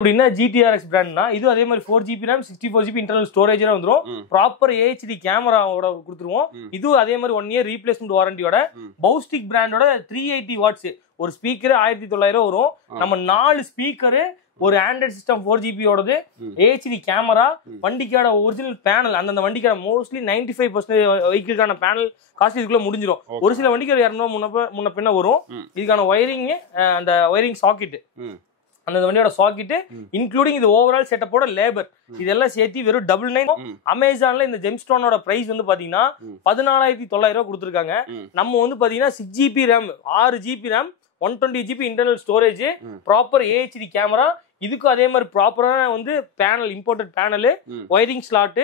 அப்படின்னா GTRX பிராண்ட்னா இது அதே மாதிரி 4GB RAM 64GB internal storage வந்துரும். ப்ராப்பர் HD கேமராவோட கொடுத்துருவோம். இது அதே மாதிரி 1 இயர் ரீப்ளேஸ்மெண்ட் வாரண்டியோட பௌஸ்டிக் பிராண்டோட 380 வாட்ஸ் ஒரு ஸ்பீக்கர் 1900 வரும். நம்ம 4 ஸ்பீக்கர் ஒரு ஆண்ட்ராய்ட் சிஸ்டம் 4GB ஓடது HD கேமரா வண்டிக்கான ஒரிஜினல் பேனல் அந்த வண்டிக்கான மோஸ்ட்லி 95% வெஹிக்கிளுக்கான பேனல் காஸ்ட் இதுக்குள்ள முடிஞ்சிடும். ஒரு சில வண்டிக்கு 200 முன்ன பின்ன வரும். இதுக்கான ஒயரிங் அந்த ஒயரிங் சாக்கெட் அந்த வண்டியோட சாக்கெட் இன்க்ளூடிங் இது ஓவரால் செட்டப்போட லேபர் இதெல்லாம் சேர்த்து வெறும் 999. அமேசான்ல இந்த ஜெம்ஸ்டோனோட பிரைஸ் வந்து பாத்தீங்கன்னா 14,900 கொடுத்துருக்காங்க. நம்ம வந்து பாத்தீங்கன்னா 6GB RAM 6GB RAM 120GB internal storage proper HD camera இதுக்கு அதே மாதிரி ப்ராப்பரான வந்து panel imported panel wiring slot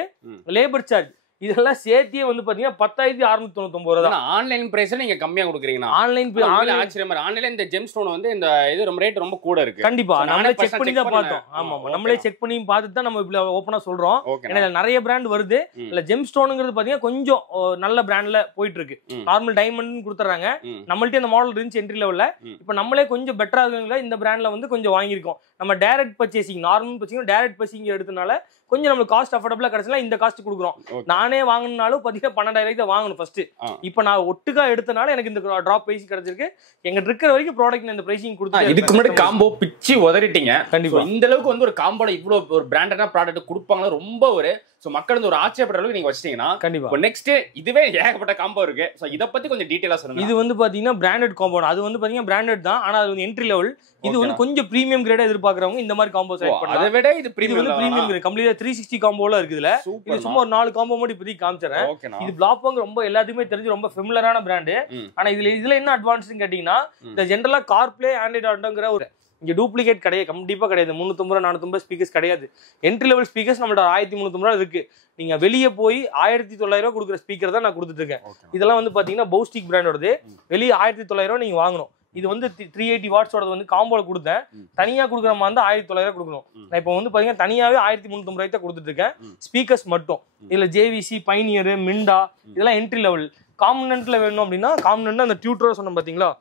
labour charge இதெல்லாம் சேர்த்தியே வந்து பாத்தீங்கன்னா 10,699 ரூபா. ஆன்லைன் பிரைஸ்ல நீங்க கம்மியா கொடுக்குறீங்கன்னா ஆன்லைன் ஆச்சரியமா ஆன்லைன்ல இந்த ஜெம்ஸ்டோன் வந்து இந்த இது ரொம்ப ரேட் ரொம்ப கூட இருக்கு. கண்டிப்பா நம்மளே செக் பண்ணி தான் பார்த்தோம். ஆமா நம்மளே செக் பண்ணி பார்த்துட்டு தான் நம்ம இப்ப ஓபனா சொல்றோம். ஏன்னா நிறைய பிராண்ட் வருது. இல்ல ஜெம்ஸ்டோனுங்கிறது பாத்தீங்கன்னா கொஞ்சம் நல்ல பிராண்ட்ல போயிட்டு இருக்கு. நார்மல் டைமண்ட் கொடுத்துறாங்க. நம்மள்ட்ட இந்த மாடல் இருந்துச்சு என்ட்ரி லெவல்ல. இப்ப நம்மளே கொஞ்சம் பெட்டரா இருக்குங்களா இந்த பிராண்ட்ல வந்து கொஞ்சம் வாங்கியிருக்கோம். நம்ம direct purchasing normal purchasing direct purchasing எடுத்தனால கொஞ்சம் நம்மளுக்கு காஸ்ட் அஃபோர்டபிளா கிடைச்சல இந்த காஸ்ட் கொடுக்குறோம். நானே வாங்கினாலும் பாத்தீங்கன்னா 12,000 தான் வாங்கணும் ஃபர்ஸ்ட். இப்போ நான் ஒட்டுக்கா எடுத்தனால எனக்கு இந்த டிராப் பிரைஸ் கிடைச்சிருக்கு. எங்க இருக்கிற வரைக்கும் ப்ராடக்ட் இந்த பிரைசிங் கொடுத்து இதுக்கு முன்னாடி காம்போ பிச்சு உதறிட்டீங்க. கண்டிப்பா இந்த அளவுக்கு வந்து ஒரு காம்போல இவ்வளவு ஒரு பிராண்டடான ப்ராடக்ட் கொடுப்பாங்க ரொம்ப ஒரு மக்கள் வந்து ஒரு ஆச்சரியப்படுற அளவுக்கு நீங்க வச்சிட்டீங்கன்னா கண்டிப்பா நெக்ஸ்ட் இதுவே ஏகப்பட்ட காம்போ இருக்கு. சோ இத பத்தி கொஞ்சம் டீடைலா சொல்லுங்க. இது வந்து பாத்தீங்கன்னா பிராண்டட் காம்போ. அது வந்து பாத்தீங்கன்னா பிராண்டட் தான். ஆனா அது வந்து என்ட்ரி லெவல். இது வந்து கொஞ்சம் பிரீமியம் கிரேடா எதிர்பார்க்கறவங்க இந்த மாதிரி காம்போ செலக்ட் பண்ணலாம். அதை விட இது பிரீமியம் கிரேட் கம்ப்ளீட்டா 360 காம்போல இருக்குதுல. இது சும்மா ஒரு 4 காம்போ மட்டும் இப்போதைக்கு காமிச்சறேன். இது பிளாக்பாங் ரொம்ப எல்லாத்துக்குமே தெரிஞ்சு ரொம்ப ஃபெமிலியரான பிராண்ட். ஆனா இதுல என்ன அட்வான்ஸ்னு கேட்டீங்கன்னா இந்த ஜெனரலா கார்ப்ளே ஆண்ட்ராய்ட் ஆட்டோங்கிற ஒரு இங்க டூப்ளிகேட் கிடையாது. கண்டிப்பா கிடையாது. 350 450 ஸ்பீக்கர்ஸ் கிடையாது. என்ட்ரி லெவல் ஸ்பீக்கர்ஸ் நம்மளோட 1300 இருக்கு. நீங்க வெளியே போய் 1900 கொடுக்குற ஸ்பீக்கர் தான் நான் கொடுத்துட்டு இருக்கேன். இதெல்லாம் வந்து பாத்தீங்கன்னா பௌஸ்டிக் பிராண்டோடது. வெளியே 1900 நீங்க வாங்கணும். இது வந்து 380 வாட்ஸோட வந்து காம்போல கொடுத்தேன். தனியா கொடுக்குற மாதிரி இருந்தா 1900 கொடுக்கணும். நான் இப்போ வந்து பாத்தீங்கன்னா தனியாவே 1350 தான் கொடுத்துட்டு இருக்கேன் ஸ்பீக்கர்ஸ் மட்டும். இதுல JVC பைனியர் மிண்டா இதெல்லாம் என்ட்ரி லெவல். காம்பனன்ட்ல வேணும் அப்படின்னா காம்பனன்ட் அந்த டியூட்டர் சொன்னோம் பாத்தீங்களா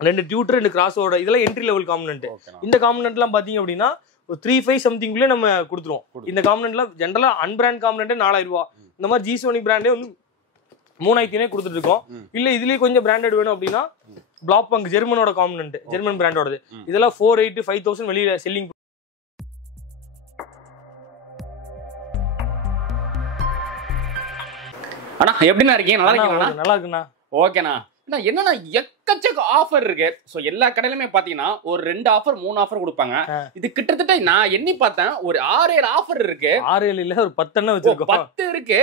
2 டியூட்டர் 2 கிராஸோட இதெல்லாம் என்ட்ரி லெவல் காம்பனன்ட். இந்த காம்பனன்ட்லாம் பாத்தீங்க அப்படின்னா ஒரு 3,500 சம்திங்குள்ளே நம்ம கொடுத்துருவோம். இந்த காம்பனன்ட்லாம் ஜென்ரலா அன்பிராண்ட் காம்பனன்ட் 4,000 ரூபா. இந்த மாதிரி G-Sony பிராண்டே வந்து 3,500 கொடுத்துட்டு இருக்கோம். இல்ல இதுலயே கொஞ்சம் பிராண்டட் வேணும் அப்படின்னா பிளாக்பாங் ஜெர்மனோட காம்பனன்ட் ஜெர்மன் பிராண்டோடது இதெல்லாம் 4,800 5,000 வெளியில செல்லிங். அண்ணா எப்படிண்ணா இருக்கீங்க? நல்லா இருக்கீங்களா? நல்லா இருக்குண்ணா. ஓகேண்ணா. என்னன்னா எக்கச்சக்க ஆஃபர் இருக்கு. சோ எல்லா கடையிலுமே பாத்தீங்கன்னா ஒரு 2 ஆஃபர் 3 ஆஃபர் கொடுப்பாங்க. இது கிட்டத்தட்ட நான் எண்ணி பார்த்தேன் ஒரு 6-7 ஆஃபர் இருக்கு. 6-7 இல்ல ஒரு 10 வச்சிருக்கோம். 10 இருக்கு.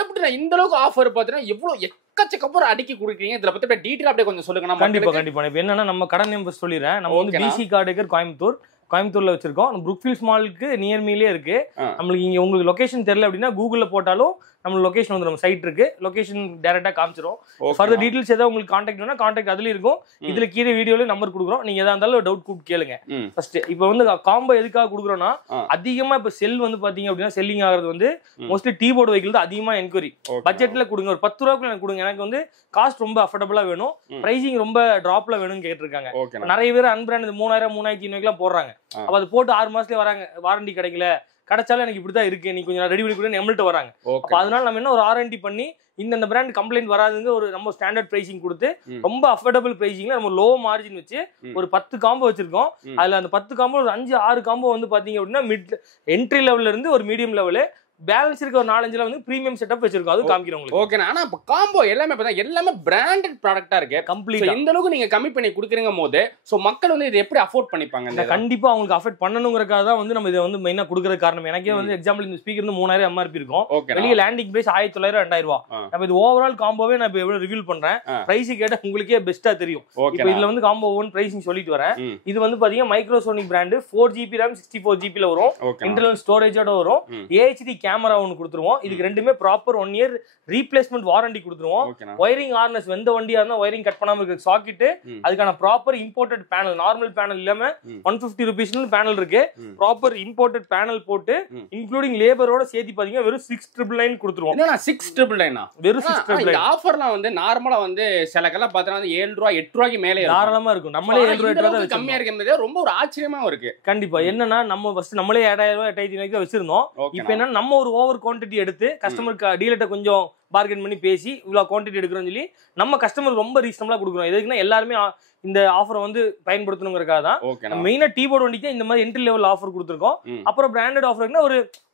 எப்படின்னா இந்த அளவுக்கு ஆஃபர் பாத்தீங்கன்னா எவ்வளவு எக்கச்சக்க அப்புறம் அடிக்கி கொடுக்குறீங்க. இதுல பத்தி டீடைல் அப்படியே கொஞ்சம் சொல்லுங்க. கண்டிப்பா இப்ப என்னன்னா நம்ம கடை நேம் சொல்லிடுறேன். நம்ம வந்து BC கார்டேக்கர் கோயம்புத்தூர்ல வச்சிருக்கோம். புரூக்ஃபீல்ட்ஸ் மாலுக்கு நியர்மிலே இருக்கு. நம்மளுக்கு இங்க உங்களுக்கு லொகேஷன் தெரியல அப்படின்னா கூகுள்ல போட்டாலும் நம்ம லொகேஷன் வந்து நம்ம சைட் இருக்கு. லொகேஷன் டைரக்டா காமிச்சிரும். ஃபர்தர் டீடைல்ஸ் ஏதாவது உங்களுக்கு கான்டாக்ட் வேணா கான்டாக்ட் அதுல இருக்கும். இதுல கீழே வீடியோல நம்பர் கொடுக்குறோம். நீங்க எதா இருந்தாலும் டவுட் கூப்பிட்டு கேளுங்க. ஃபர்ஸ்ட் இப்போ வந்து காம்போ எதுக்காக கொடுக்குறோம்னா அதிகமா இப்ப செல் வந்து பாத்தீங்க அப்படின்னா செல்லிங் ஆகிறது வந்து மோஸ்ட்லி டீபோர்டு வெஹிக்கிள் தான் அதிகமா என்கொயரி. பட்ஜெட்ல கொடுங்க ஒரு 10 ரூபாய்க்கு எனக்கு கொடுங்க. எனக்கு வந்து காஸ்ட் ரொம்ப அஃபோர்டபுளா வேணும். பிரைசிங் ரொம்ப டிராப்ல வேணும்னு கேட்டிருக்காங்க. நிறைய பேர் அன்பிராண்ட் 3,000 3,500 போடுறாங்க. அப்ப அது போட்டு 6 மாசத்துல வராங்க. வாரண்டி கிடைக்கல கிடைச்சாலும் எனக்கு இப்படிதான் இருக்கு நீ கொஞ்சம் ரெடி பண்ணி கொடுன்னு நம்மள்ட்ட வராங்க. அப்ப அதனால நம்ம என்ன ஒரு R&D பண்ணி இந்த பிராண்ட் கம்ப்ளைண்ட் வராதுங்க ஒரு நம்ம ஸ்டாண்டர்ட் பிரைசிங் கொடுத்து ரொம்ப அஃபோர்டபுள் பிரைசிங்ல நம்ம லோ மார்ஜின் வச்சு ஒரு 10 காம்போ வச்சிருக்கோம். அதுல அந்த 10 காம்போ ஒரு 5-6 காம்போ வந்து பாத்தீங்க அப்படின்னா மிட் என்ட்ரி லெவல்ல இருந்து ஒரு மீடியம் லெவலு பேலன்ஸ் இருக்க ஒரு 4-5 வந்து பிரீமியம் செட்டப் வச்சிருக்கோம். அது காமிக்கிறோம் உங்களுக்கு. ஓகே. ஆனா இப்ப காம்போ எல்லாமே பிராண்டட் ப்ராடக்ட்டா இருக்கு. கம்ப்ளீட்டா இந்த அளவுக்கு நீங்க கம்மி பண்ணி கொடுக்குறீங்க போது சோ மக்கள் வந்து இதை எப்படி அஃபோர்ட் பண்ணிப்பாங்க? கண்டிப்பா அவங்களுக்கு அஃபோர்ட் பண்ணணும்ங்கறதுக்காக தான் வந்து நம்ம இதை வந்து மெயினா கொடுக்கற காரணம். எனக்கே வந்து எக்ஸாம்பிள் இந்த ஸ்பீக்கர் வந்து 3,000 MRP இருக்கும். வெளிய லேண்டிங் பிரைஸ் 1,900 2,000 ரூபாய். நம்ம இது ஓவரால் காம்போவே நான் இப்ப எவ்வளவு ரிவீல் பண்றேன். பிரைஸ் கேட்டா உங்களுக்கே பெஸ்டா தெரியும். இப்போ இதுல வந்து காம்போ 1 பிரைசிங் சொல்லிட்டு வரேன். இது வந்து பாத்தீங்கன்னா மைக்ரோசோனிக் பிராண்ட் 4GB RAM 64GB ல வரும். இன்டர்னல் ஸ்டோரேஜோட வரும். HD கேமரா ஒன்னு கொடுத்துருவோம். இதுக்கு ரெண்டுமே ப்ராப்பர் 1 இயர் ரீப்ளேஸ்மெண்ட் வாரண்டி கொடுத்துருவோம். ஒயரிங் ஹார்னஸ் எந்த வண்டியா இருந்தா ஒயரிங் கட் பண்ணாம இருக்கு சாக்கெட், அதுக்கான proper imported panel, normal panel இல்லாம 150 rupees பேனல் இருக்கு. ப்ராப்பர் இம்போர்ட்டட் பேனல் போட்டு இன்க்ளூடிங் லேபரோட சேர்த்து பாத்தீங்கன்னா வெறும் 6,999 கொடுத்துருவோம். 6,999 வெறும் 6,999. ஆஃபர்லாம் வந்து நார்மலா வந்து சில கல்ல பாத்தீங்கன்னா 7 ரூபாய் 8 ரூபாய்க்கு மேலே தாராளமா இருக்கும். நம்மளே 7 ரூபாய் தான் கம்மியா இருக்கிறது ரொம்ப ஒரு ஆச்சரியமாவும் இருக்கு. கண்டிப்பா என்னன்னா நம்ம ஃபர்ஸ்ட் நம்மளே 7,000 ரூபாய் 8,500 வச்சிருந்தோம். இப்போ என்ன நம்ம ஒரு ஓவர் குவான்டிட்டி எடுத்து கஸ்டமருக்கு டீலர்ட்ட கொஞ்சம் பார்கெயின் பண்ணி பேசி இவ்வளவு குவான்டிட்டி எடுக்கிறோம்னு சொல்லி நம்ம கஸ்டமர் ரொம்ப ரீசனபிளா கொடுக்குறோம். எதுக்குன்னா எல்லாருமே இந்த ஆஃபர் வந்து பயன்படுத்தணுங்கிறதுக்காக தான் மெயினா டீ போர்டு வண்டிக்கு இந்த மாதிரி என்ட்ரி லெவல் ஆஃபர் கொடுத்துருக்கோம். அப்புறம் பிராண்டட் ஆஃபர்னா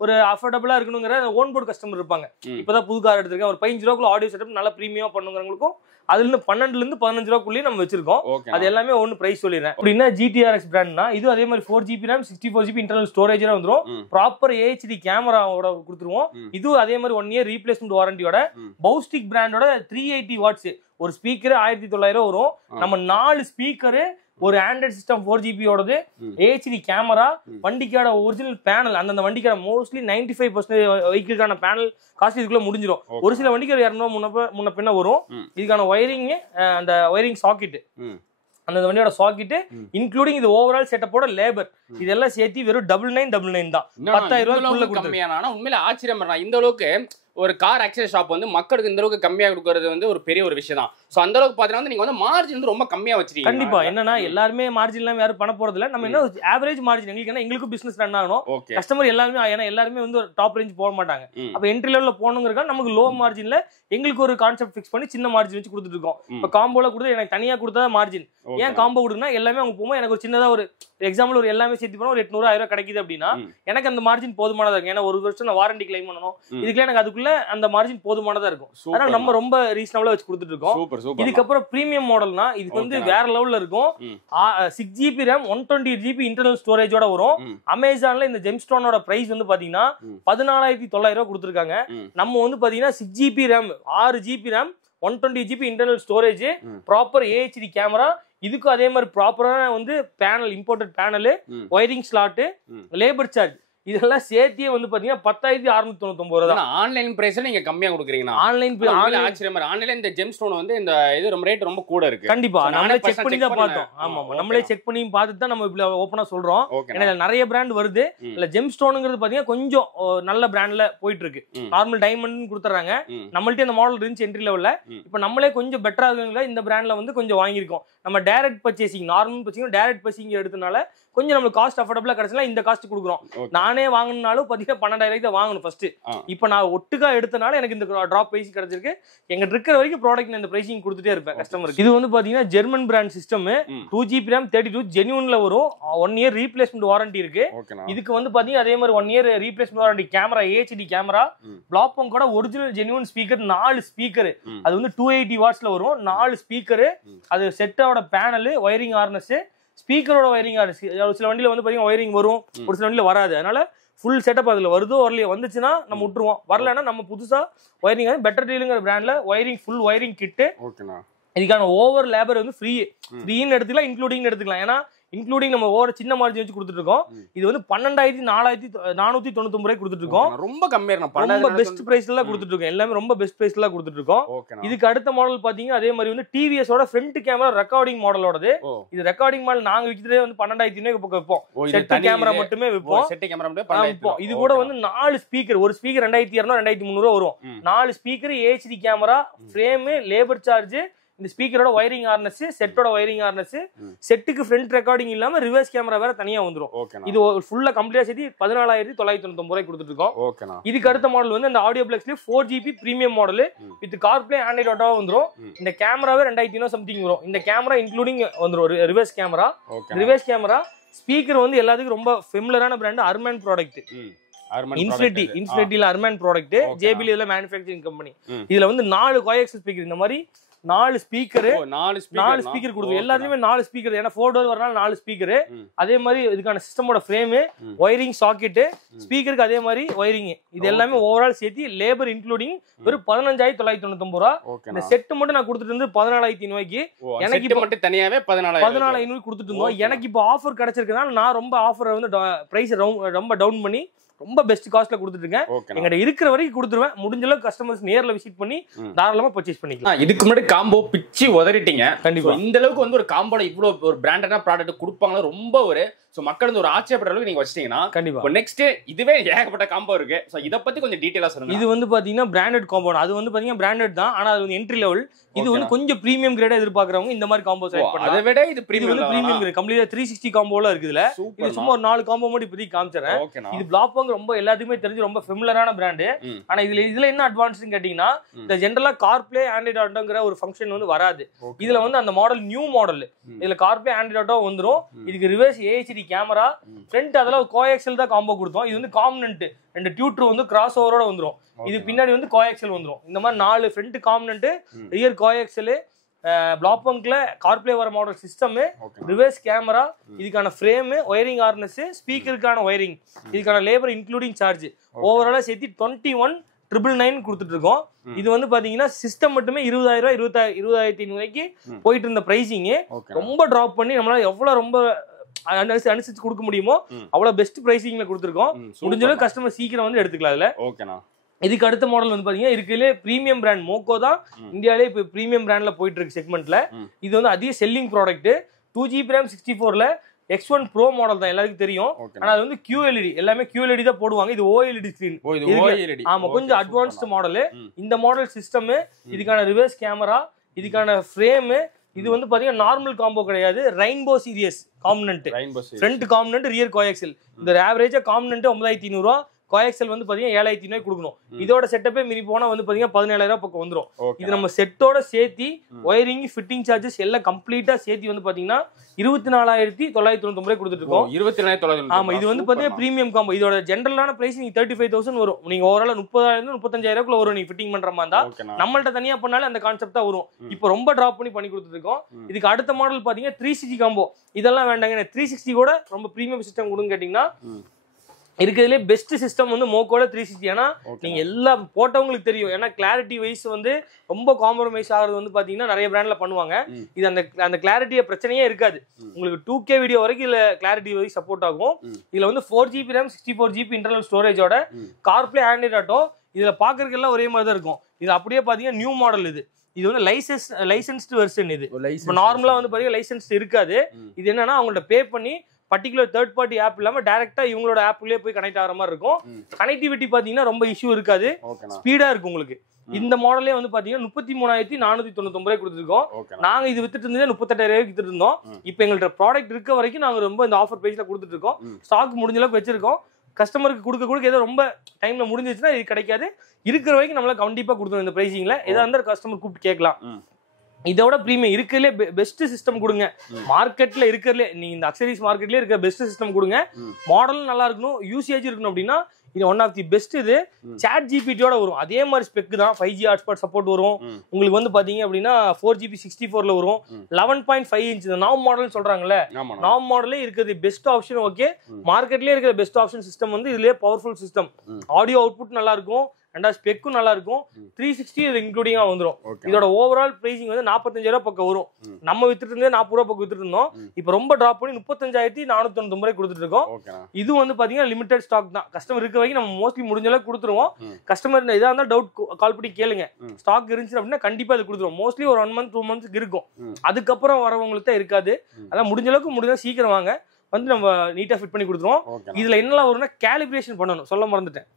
ஒரு அஃபோர்டபுளா இருக்கணுங்கிற ஓன் போர்டு கஸ்டமர் இருப்பாங்க. இப்பதான் புது கார் எடுத்திருக்கேன், ஒரு 15 ரூபாய்க்குள்ள ஆடியோ செட்டப் நல்லா பிரீமியமா பண்ணுங்கிறவங்களுக்கும் அதுல இருந்து 12 இருந்து 15 ரூபாய்க்குள்ளேயே நம்ம வச்சிருக்கோம். அது எல்லாமே ஒன்னு பிரைஸ் சொல்லிடுறேன். அப்படின்னா GTRX பிராண்ட்னா இது அதே மாதிரி 4GB RAM 64GB internal storage வந்துரும். ப்ராப்பர் HD கேமராவோட கொடுத்துருவோம். இது அதே மாதிரி 1 இயர் ரீப்ளேஸ்மெண்ட் வாரண்டியோட பௌஸ்டிக் பிராண்டோட 380 வாட்ஸ் ஒரு ஸ்பீக்கர் 1900 வரும். நம்ம 4 ஸ்பீக்கரு, ஒரு ஆண்ட்ராய்டு சிஸ்டம் 4GB ஓடது, HD கேமரா, வண்டிக்கான ஒரிஜினல் பேனல், அந்த வண்டிக்கான மோஸ்ட்லி 95% வெஹிக்கிள்கான பேனல் காஸ்ட் இதுக்குள்ள முடிஞ்சிடும். ஒரு சில வண்டிக்கு 200 முன்ன பின்ன வரும். இதுக்கான ஒயரிங், அந்த ஒயரிங் சாக்கெட், அந்த வண்டியோட சாக்கெட் இன்க்ளூடிங் இது ஓவரால் செட்டப்போட லேபர் இதெல்லாம் சேர்த்து வெறும் 9999 தான். 10,000 ரூபாய்க்குள்ள கம்மியான. ஆனா உண்மையில ஆச்சரியம் இந்த அளவுக்கு ஒரு கார் ஆக்சரி ஷாப் வந்து மக்களுக்கு இந்த அளவுக்கு கம்மியா கொடுக்கறது வந்து ஒரு பெரிய ஒரு விஷயம் தான். சோ அந்த அளவுக்கு பாத்தீங்கன்னா நீங்க வந்து மார்ஜின் வந்து ரொம்ப கம்மியா வச்சிருக்கீங்க. கண்டிப்பா என்னன்னா எல்லாருமே மார்ஜின் எல்லாம் யாரும் பண்ண போறது இல்ல. நம்ம என்ன ஆவரேஜ் மார்ஜின் எங்களுக்கு என்ன எங்களுக்கும் பிசினஸ் ரன் ஆகணும். கஸ்டமர் எல்லாருமே ஏன்னா எல்லாருமே வந்து ஒரு டாப் ரேஞ்ச் போக மாட்டாங்க. அப்ப என்ட்ரி லெவல்ல போகணுங்கிறதுக்காக நமக்கு லோ மார்ஜின்ல எங்களுக்கு ஒரு கான்செப்ட் ஃபிக்ஸ் பண்ணி சின்ன மார்ஜின் வச்சு கொடுத்துட்டு இருக்கோம். இப்ப காம்போல கொடுத்து எனக்கு தனியா கொடுத்தா மார்ஜின் ஏன் காம்போ கொடுக்குன்னா எல்லாமே அவங்க போகும்போது எனக்கு ஒரு சின்னதா ஒரு எக்ஸாம்பிள் ஒரு எல்லாமே சேர்த்து போனா ஒரு 800,000 கிடைக்குது அப்படின்னா எனக்கு அந்த மார்ஜின் போதுமானதா இருக்கும். ஏன்னா ஒரு வருஷம் நான் வாரண்டி கிளைம் பண்ணணும். இதுக்குள்ள எனக்கு அதுக்குள்ள அந்த மார்ஜின் போதுமானதா இருக்கும். அதனால நம்ம ரொம்ப ரீசனபிளா வச்சு கொடுத்துட்டு இருக்கோம். இதுக்கப்புறம் பிரீமியம் மாடல்னா இதுக்கு வந்து வேற லெவல்ல இருக்கும். 6GB RAM 128GB இன்டர்னல் ஸ்டோரேஜோட வரும். அமேசான்ல இந்த ஜெம்ஸ்டோனோட பிரைஸ் வந்து பாத்தீங்கன்னா 14,900 கொடுத்துருக்காங்க. நம்ம வந்து பாத்தீங்கன்னா 6GB RAM 6GB RAM 120GB internal storage, proper AHD camera, இதுக்கும் அதே மாதிரி ப்ராப்பரான வந்து panel, imported panel, wiring slot, labour charge இதெல்லாம் சேர்த்தியே வந்து பாத்தீங்கன்னா 10,699 தான். ஆன்லைன் பிரைஸ்ல நீங்க கம்மியா கொடுக்குறீங்க. ஆன்லைன் ஆச்சரியமா. ஆன்லைன்ல இந்த ஜெம்ஸ்டோன் வந்து இந்த இது ரொம்ப ரேட் ரொம்ப கூட இருக்கு. கண்டிப்பா நம்மளே செக் பண்ணி தான் பார்த்தோம். ஆமா நம்மளே செக் பண்ணி பார்த்துட்டு தான் நம்ம இப்படி ஓபனா சொல்றோம். ஏன்னா நிறைய பிராண்ட் வருது. இல்ல ஜெம்ஸ்டோனுங்கிறது பாத்தீங்கன்னா கொஞ்சம் நல்ல பிராண்ட்ல போயிட்டு இருக்கு. நார்மல் டைமண்ட் கொடுத்துறாங்க. நம்மள்ட்ட இந்த மாடல் இருந்துச்சு என்ட்ரி லெவல்ல. இப்போ நம்மளே கொஞ்சம் பெட்டரா இருக்குங்களா இந்த பிராண்ட்ல வந்து கொஞ்சம் வாங்கியிருக்கோம். நம்ம direct purchasing, normal purchasing direct purchasing எடுத்தனால கொஞ்சம் நம்மளுக்கு காஸ்ட் அஃபோர்டபுளா கிடைச்சலாம். இந்த காஸ்ட் கொடுக்குறோம். நானே வாங்கினாலும் பாத்தீங்கன்னா 12,000 தான் வாங்கணும் ஃபர்ஸ்ட். இப்போ நான் ஒட்டுக்கா எடுத்தனால எனக்கு இந்த டிராப் பிரைஸ் கிடைச்சிருக்கு. எங்க இருக்கிற வரைக்கும் ப்ராடக்ட் இந்த பிரைசிங் கொடுத்துட்டே இருப்பேன் கஸ்டமருக்கு. இது வந்து பாத்தீங்கன்னா German brand system, 2GB RAM 32 ஜென்யூன்ல வரும். 1 இயர் ரீப்ளேஸ்மெண்ட் வாரண்டி இருக்கு. இதுக்கு வந்து பாத்தீங்கன்னா அதே மாதிரி 1 year replacement warranty, camera HD camera, பிளாப்பம் கூட ஒரிஜினல் ஜென்யூன் ஸ்பீக்கர், 4 ஸ்பீக்கர், அது வந்து 280 வாட்ஸ்ல வரும். 4 ஸ்பீக்கர், அது செட்டோட பேனல், ஒயரிங் ஹார்னஸ், ஸ்பீக்கரோட ஒயரிங் ஹார்னஸ். சில வண்டியில வந்து பாத்தீங்கன்னா ஒயரிங் வரும், ஒரு சில வண்டியில வராது. அதனால ஃபுல் செட்டப் அதுல வருதோ வரலையோ, வந்துச்சுன்னா நம்ம விட்டுருவோம், வரலன்னா நம்ம புதுசா ஒயரிங் பெட்டர் டீலுங்கிற பிராண்ட்ல ஒயரிங் ஃபுல் ஒயரிங் கிட்டு. இதுக்கான ஓவர் லேபர் வந்து ஃப்ரீன்னு எடுத்துக்கலாம், இன்க்ளூடிங் எடுத்துக்கலாம். ஏன்னா இன்க்ளூடிங் நம்ம ஓவர் சின்ன மார்ஜின் வச்சு கொடுத்துட்டு இருக்கோம். இது வந்து 12,499 கொடுத்துட்டு இருக்கோம். ரொம்ப கம்மியா இருக்கு. ரொம்ப பெஸ்ட் பிரைஸ்ல கொடுத்துட்டு இருக்கோம். எல்லாமே ரொம்ப பெஸ்ட் பிரைஸ்ல கொடுத்துட்டு இருக்கோம். இதுக்கு அடுத்த மாடல் பாத்தீங்கன்னா அதே மாதிரி வந்து TVS ஓட ஃப்ரண்ட் கேமரா ரெக்கார்டிங் மாடலோடது. இது ரெக்கார்டிங் மாடல் நாங்க விக்கிறதே வந்து 12,000 பக்கம் வைப்போம். செட் கேமரா மட்டுமே வைப்போம். செட் கேமரா மட்டுமே வைப்போம். இது கூட வந்து 4 ஸ்பீக்கர், ஒரு ஸ்பீக்கர் 2,200 2,300 வரும். 4 speaker, HD camera, frame, labour charge, இந்த ஸ்பீக்கரோட ஒயரிங் ஹார்னஸ், செட்டோட ஒயரிங் ஹார்னஸ், செட்டுக்கு ஃப்ரண்ட் ரெக்கார்டிங் இல்லாம ரிவர்ஸ் கேமரா வேற தனியா வந்துரும். இது ஃபுல்லா கம்ப்ளீட்டா சேர்த்து 14,999 கொடுத்துட்டு இருக்கோம். இதுக்கு அடுத்த மாடல் வந்து அந்த ஆடியோ பிளக்ஸ்ல 4GB premium model with CarPlay android ஆட்டோவா வந்துரும். இந்த கேமராவே 2,000 சம்திங் வரும். இந்த கேமரா இன்க்ளூடிங் வந்துரும் reverse camera. Reverse camera speaker வந்து எல்லாத்துக்கும் ரொம்ப ஃபெமிலியரான பிராண்ட் அர்மேன் ப்ராடக்ட். இன்ஃபினிட்டில அர்மேன் ப்ராடக்ட். JBL இதுல மேனுஃபேக்சரிங் கம்பெனி. இதுல வந்து 4 கோஎக்ஸ் ஸ்பீக்கர், இந்த மாதிரி 4 ஸ்பீக்கர், 4 ஸ்பீக்கர் கொடுக்கும். எல்லாருமே 4 ஸ்பீக்கர், ஏன்னா 4 டோர் வரனால 4 ஸ்பீக்கர். அதே மாதிரி இதுக்கான சிஸ்டமோட ஃப்ரேம், ஒயரிங் சாக்கெட், ஸ்பீக்கருக்கு அதே மாதிரி ஒயரிங், இது எல்லாமே ஓவரால் சேர்த்து லேபர் இன்க்ளூடிங் வெறும் 15,999 ரூபா. இந்த செட் மட்டும் நான் கொடுத்துட்டு இருந்து 14,500. எனக்கு இப்ப மட்டும் தனியாவே 14,500 கொடுத்துட்டு இருந்தோம். எனக்கு இப்ப ஆஃபர் கிடைச்சிருக்கனால நான் ரொம்ப ஆஃபர் வந்து பிரைஸ் ரொம்ப டவுன் பண்ணி ரொம்ப பெஸ்ட் காஸ்ட்ல கொடுத்துட்டு இருக்கேன். எங்கிட்ட இருக்கிற வரைக்கும் கொடுத்துருவேன். முடிஞ்ச அளவுக்கு கஸ்டமர்ஸ் நேர்ல விசிட் பண்ணி தாராளமா பர்ச்சேஸ் பண்ணிக்கலாம். இதுக்கு முன்னாடி காம்போ பிச்சு உதறிட்டீங்க. கண்டிப்பா இந்த அளவுக்கு வந்து ஒரு காம்போல இவ்வளவு ஒரு பிராண்டடான ப்ராடக்ட் கொடுப்பாங்க ரொம்ப ஒரு மக்கள் வந்து ஒரு ஆச்சரியப்படுற அளவுக்கு நீங்க வச்சிட்டீங்கன்னா கண்டிப்பா நெக்ஸ்ட் இதுவே ஏகப்பட்ட காம்போ இருக்கு. சோ இத பத்தி கொஞ்சம் டீடைலா சொல்லுங்க. இது வந்து பாத்தீங்கன்னா பிராண்டட் காம்போ. அது வந்து பாத்தீங்கன்னா பிராண்டட் தான், ஆனா அது வந்து என்ட்ரி லெவல். இது வந்து கொஞ்சம் பிரீமியம் கிரேடா எதிர்பார்க்கறவங்க இந்த மாதிரி காம்போ செலக்ட் பண்ணலாம். அதை விட இது பிரீமியம் கிரேட் கம்ப்ளீட்டா 360 காம்போல இருக்குதுல. இது சும்மா ஒரு 4 காம்போ மட்டும் இப்படி காமிச்சறேன். இது பிளாப்பாங் ரொம்ப எல்லாத்துக்குமே தெரிஞ்சு ரொம்ப ஃபெமிலியரான பிராண்ட். ஆனா இதுல என்ன அட்வான்ஸ்னு கேட்டீங்கன்னா இந்த ஜெனரலா CarPlay Android Autoங்கிற ஒரு ஃபங்க்ஷன் வந்து வராது. இதுல வந்து அந்த மாடல் நியூ மாடல். இதுல CarPlay Android Auto வந்துரும். இதுக்கு ரிவர்ஸ் AHD கேமரா, ஃப்ரண்ட் அதெல்லாம் கோஆக்சல் தான் காம்போ கொடுத்தோம். இது வந்து காம்பனன்ட் ரெண்டு டியூட்டர் வந்து கிராஸ் ஓவரோட வந்துரும். இது பின்னாடி வந்து கோஆக்சல் வந்துரும். இந்த மாதிரி 4 ஃப்ரண்ட் காம்பனன்ட், ரியர் கோஆக்சல், பிளாப்பாங்க்ல CarPlay வர மாடல் சிஸ்டம், ரிவர்ஸ் கேமரா, இதுக்கான ஃப்ரேம், ஒயரிங் ஹார்னஸ், ஸ்பீக்கருக்கான ஒயரிங், இதுக்கான லேபர் இன்க்ளூடிங் சார்ஜ் ஓவராலா சேர்த்து 21,999 கொடுத்துட்டு இருக்கோம். இது வந்து பாத்தீங்கன்னா சிஸ்டம் மட்டுமே 20,000 20,500 வரைக்கும் போயிட்டு இருந்த பிரைசிங் ரொம்ப டிராப் பண்ணி நம்மளால எவ்வளவு ரொம்ப அனுசரிச்சு கொடுக்க முடியுமோ அவ்வளவு பெஸ்ட் பிரைசிங்ல கொடுத்துருக்கோம். முடிஞ்ச அளவுக்கு கஸ்டமர் சீக்கிரம் வந்து எடுத்துக்கலாம். இதுல ஓகேண்ணா. இதுக்கு அடுத்த மாடல் வந்து பாத்தீங்கன்னா இருக்குல்ல பிரீமியம் பிராண்ட் மோக்கோ தான் இந்தியாவிலே இப்போ பிரீமியம் பிராண்ட்ல போயிட்டு இருக்கு செக்மெண்ட்ல. இது வந்து அதிக selling product. 2GB RAM 64ல X1 Pro model தான் எல்லாருக்கும் தெரியும். ஆனா அது வந்து QLED, எல்லாமே QLED தான் போடுவாங்க. இது OLED ஸ்கிரீன். ஆமா, கொஞ்சம் அட்வான்ஸ்ட் மாடல். இந்த மாடல் சிஸ்டம், இதுக்கான ரிவர்ஸ் கேமரா, இதுக்கான ஃப்ரேம், இது வந்து பாத்தீங்கன்னா நார்மல் காம்போ கிடையாது, rainbow series component. Front component, rear coaxial. இந்த ஆவரேஜா காம்பனன்ட் 9,500 ரூபா, கோஆக்சல் வந்து பாத்தீங்கன்னா 7,500 கொடுக்கணும். இதோட செட்டப்பே மினி போனா வந்து பாத்தீங்கன்னா 17,000 பக்கம் வந்துரும். இது நம்ம செட்டோட சேர்த்தி ஒயரிங், ஃபிட்டிங் சார்ஜஸ் எல்லாம் கம்ப்ளீட்டா சேர்த்தி வந்து பாத்தீங்கன்னா 24,999 கொடுத்துட்டு இருக்கோம். 24,999. ஆமா, இது வந்து பாத்தீங்கன்னா பிரீமியம் காம்போ. இதோட ஜெனரலான பிரைஸ் நீங்க 35,000 வரும். நீங்க ஓவரால் 30,000 35,000 வரும். நீங்க ஃபிட்டிங் பண்ற மாதிரி தான் நம்மள்ட்ட தனியா பண்ணாலும் அந்த கான்செப்ட் தான் வரும். இப்போ ரொம்ப டிராப் பண்ணி கொடுத்துட்டு இருக்கோம். இதுக்கு அடுத்த மாடல் பாத்தீங்கன்னா 360 காம்போ. இதெல்லாம் வேண்டாங்க, 360 கூட ரொம்ப பிரீமியம் சிஸ்டம் கொடுங்க கேட்டீங்கன்னா இருக்கிறதுலே பெஸ்ட் சிஸ்டம் வந்து மோக்கோட 360. ஏன்னா நீங்க எல்லாம் போட்டவங்களுக்கு தெரியும். ஏன்னா கிளாரிட்டி வைஸ் வந்து ரொம்ப காம்ப்ரமைஸ் ஆகிறது வந்து பாத்தீங்கன்னா நிறைய பிராண்ட்ல பண்ணுவாங்க. இது அந்த கிளாரிட்டிய பிரச்சனையே இருக்காது. உங்களுக்கு 2K வீடியோ வரைக்கும் இதுல கிளாரிட்டி வைஸ் சப்போர்ட் ஆகும். இதுல வந்து 4GB RAM 64GB இன்டர்னல் ஸ்டோரேஜோட CarPlay Android Auto. இதுல பாக்குறதுக்கு எல்லாம் ஒரே மாதிரி தான் இருக்கும். இது அப்படியே பாத்தீங்கன்னா நியூ மாடல். இது வந்து லைசன்ஸ்டு வெர்ஷன். இது இப்போ நார்மலா வந்து பாத்தீங்கன்னா லைசன்ஸ் இருக்காது. இது என்னன்னா அவங்கள்ட்ட பே பண்ணி பர்டிகுலர் தேர்ட் பார்ட்டி ஆப் இல்லாம டைரக்டா இவங்களோட ஆப்லயே போய் கனெக்ட் ஆகிற மாதிரி இருக்கும். கனெக்டிவிட்டி பாத்தீங்கன்னா ரொம்ப இஷ்யூ இருக்காது, ஸ்பீடா இருக்கும் உங்களுக்கு. இந்த மாடலே வந்து பாத்தீங்கன்னா 33,499 கொடுத்துருக்கோம். நாங்க இது வித்துட்டு இருந்தே 38,000 வித்துட்டு இருந்தோம். இப்போ எங்கள்ட்ட ப்ராடக்ட் இருக்க வரைக்கும் நாங்க ரொம்ப இந்த ஆஃபர் பிரைஸ்ல கொடுத்துட்டு இருக்கோம். ஸ்டாக் முடிஞ்ச அளவுக்கு வச்சிருக்கோம். கஸ்டமருக்கு கொடுக்க ஏதோ ரொம்ப டைம்ல முடிஞ்சிச்சுன்னா இது கிடைக்காது. இருக்கிற வரைக்கும் நம்மளால கண்டிப்பா கொடுத்துரும் இந்த பிரைசிங்ல. ஏதா இருந்தாலும் கஸ்டமர் கூப்பிட்டு கேட்கலாம். இதோட பிரீமியம் இருக்கிறதுலே பெஸ்ட் சிஸ்டம் கொடுங்க. மார்க்கெட்ல இருக்கிறதுலே நீங்க இந்த அக்சரிஸ் மார்க்கெட்லயே இருக்க பெஸ்ட் சிஸ்டம் கொடுங்க. மாடலும் நல்லா இருக்கணும், யூசேஜ் இருக்கணும். அப்படின்னா இது ஒன் ஆஃப் தி பெஸ்ட். இது சாட் ஜிபிடியோட வரும். அதே மாதிரி ஸ்பெக் தான். 5G ஹாட்ஸ்பாட் சப்போர்ட் வரும். உங்களுக்கு வந்து பாத்தீங்க அப்படின்னா 4GB 64ல வரும். 11.5 இன்ச் நாம் மாடல் சொல்றாங்கல்ல, நாம் மாடலே இருக்கிறது பெஸ்ட் ஆப்ஷன். ஓகே, மார்க்கெட்லயே இருக்கிற பெஸ்ட் ஆப்ஷன் சிஸ்டம் வந்து இதுலயே பவர்ஃபுல் சிஸ்டம். ஆடியோ அவுட்புட் நல்லா இருக்கும், அண்ட் ஸ்பெக்கும் நல்லா இருக்கும். 360 இது இன்க்ளூடிங்கா வந்துரும். இதோட ஓவரால் பிரைசிங் வந்து 45,000 பக்கம் வரும். நம்ம வித்துட்டு இருந்தே 40 ரூபா பக்கம் வித்துட்டு இருந்தோம். இப்போ ரொம்ப டிராப் பண்ணி 35,499 கொடுத்துட்டு இருக்கோம். இது வந்து பாத்தீங்கன்னா லிமிடெட் ஸ்டாக் தான். கஸ்டமர் இருக்க வரைக்கும் நம்ம மோஸ்ட்லி முடிஞ்ச அளவுக்கு கொடுத்துருவோம். கஸ்டமர் இதா இருந்தா டவுட் கால் பண்ணி கேளுங்க. ஸ்டாக் இருந்துச்சு அப்படின்னா கண்டிப்பா அது கொடுத்துருவோம். மோஸ்ட்லி ஒரு 1 month 2 months இருக்கும். அதுக்கப்புறம் வரவங்களுக்கு தான் இருக்காது. அதான் முடிஞ்ச அளவுக்கு முடிஞ்சா சீக்கிரம் வாங்க, வந்து நம்ம நீட்டா ஃபிட் பண்ணி கொடுத்துருவோம். இதுல என்னெல்லாம் வரும்னா கேலிப்ரேஷன் பண்ணணும், சொல்ல மறந்துட்டேன்.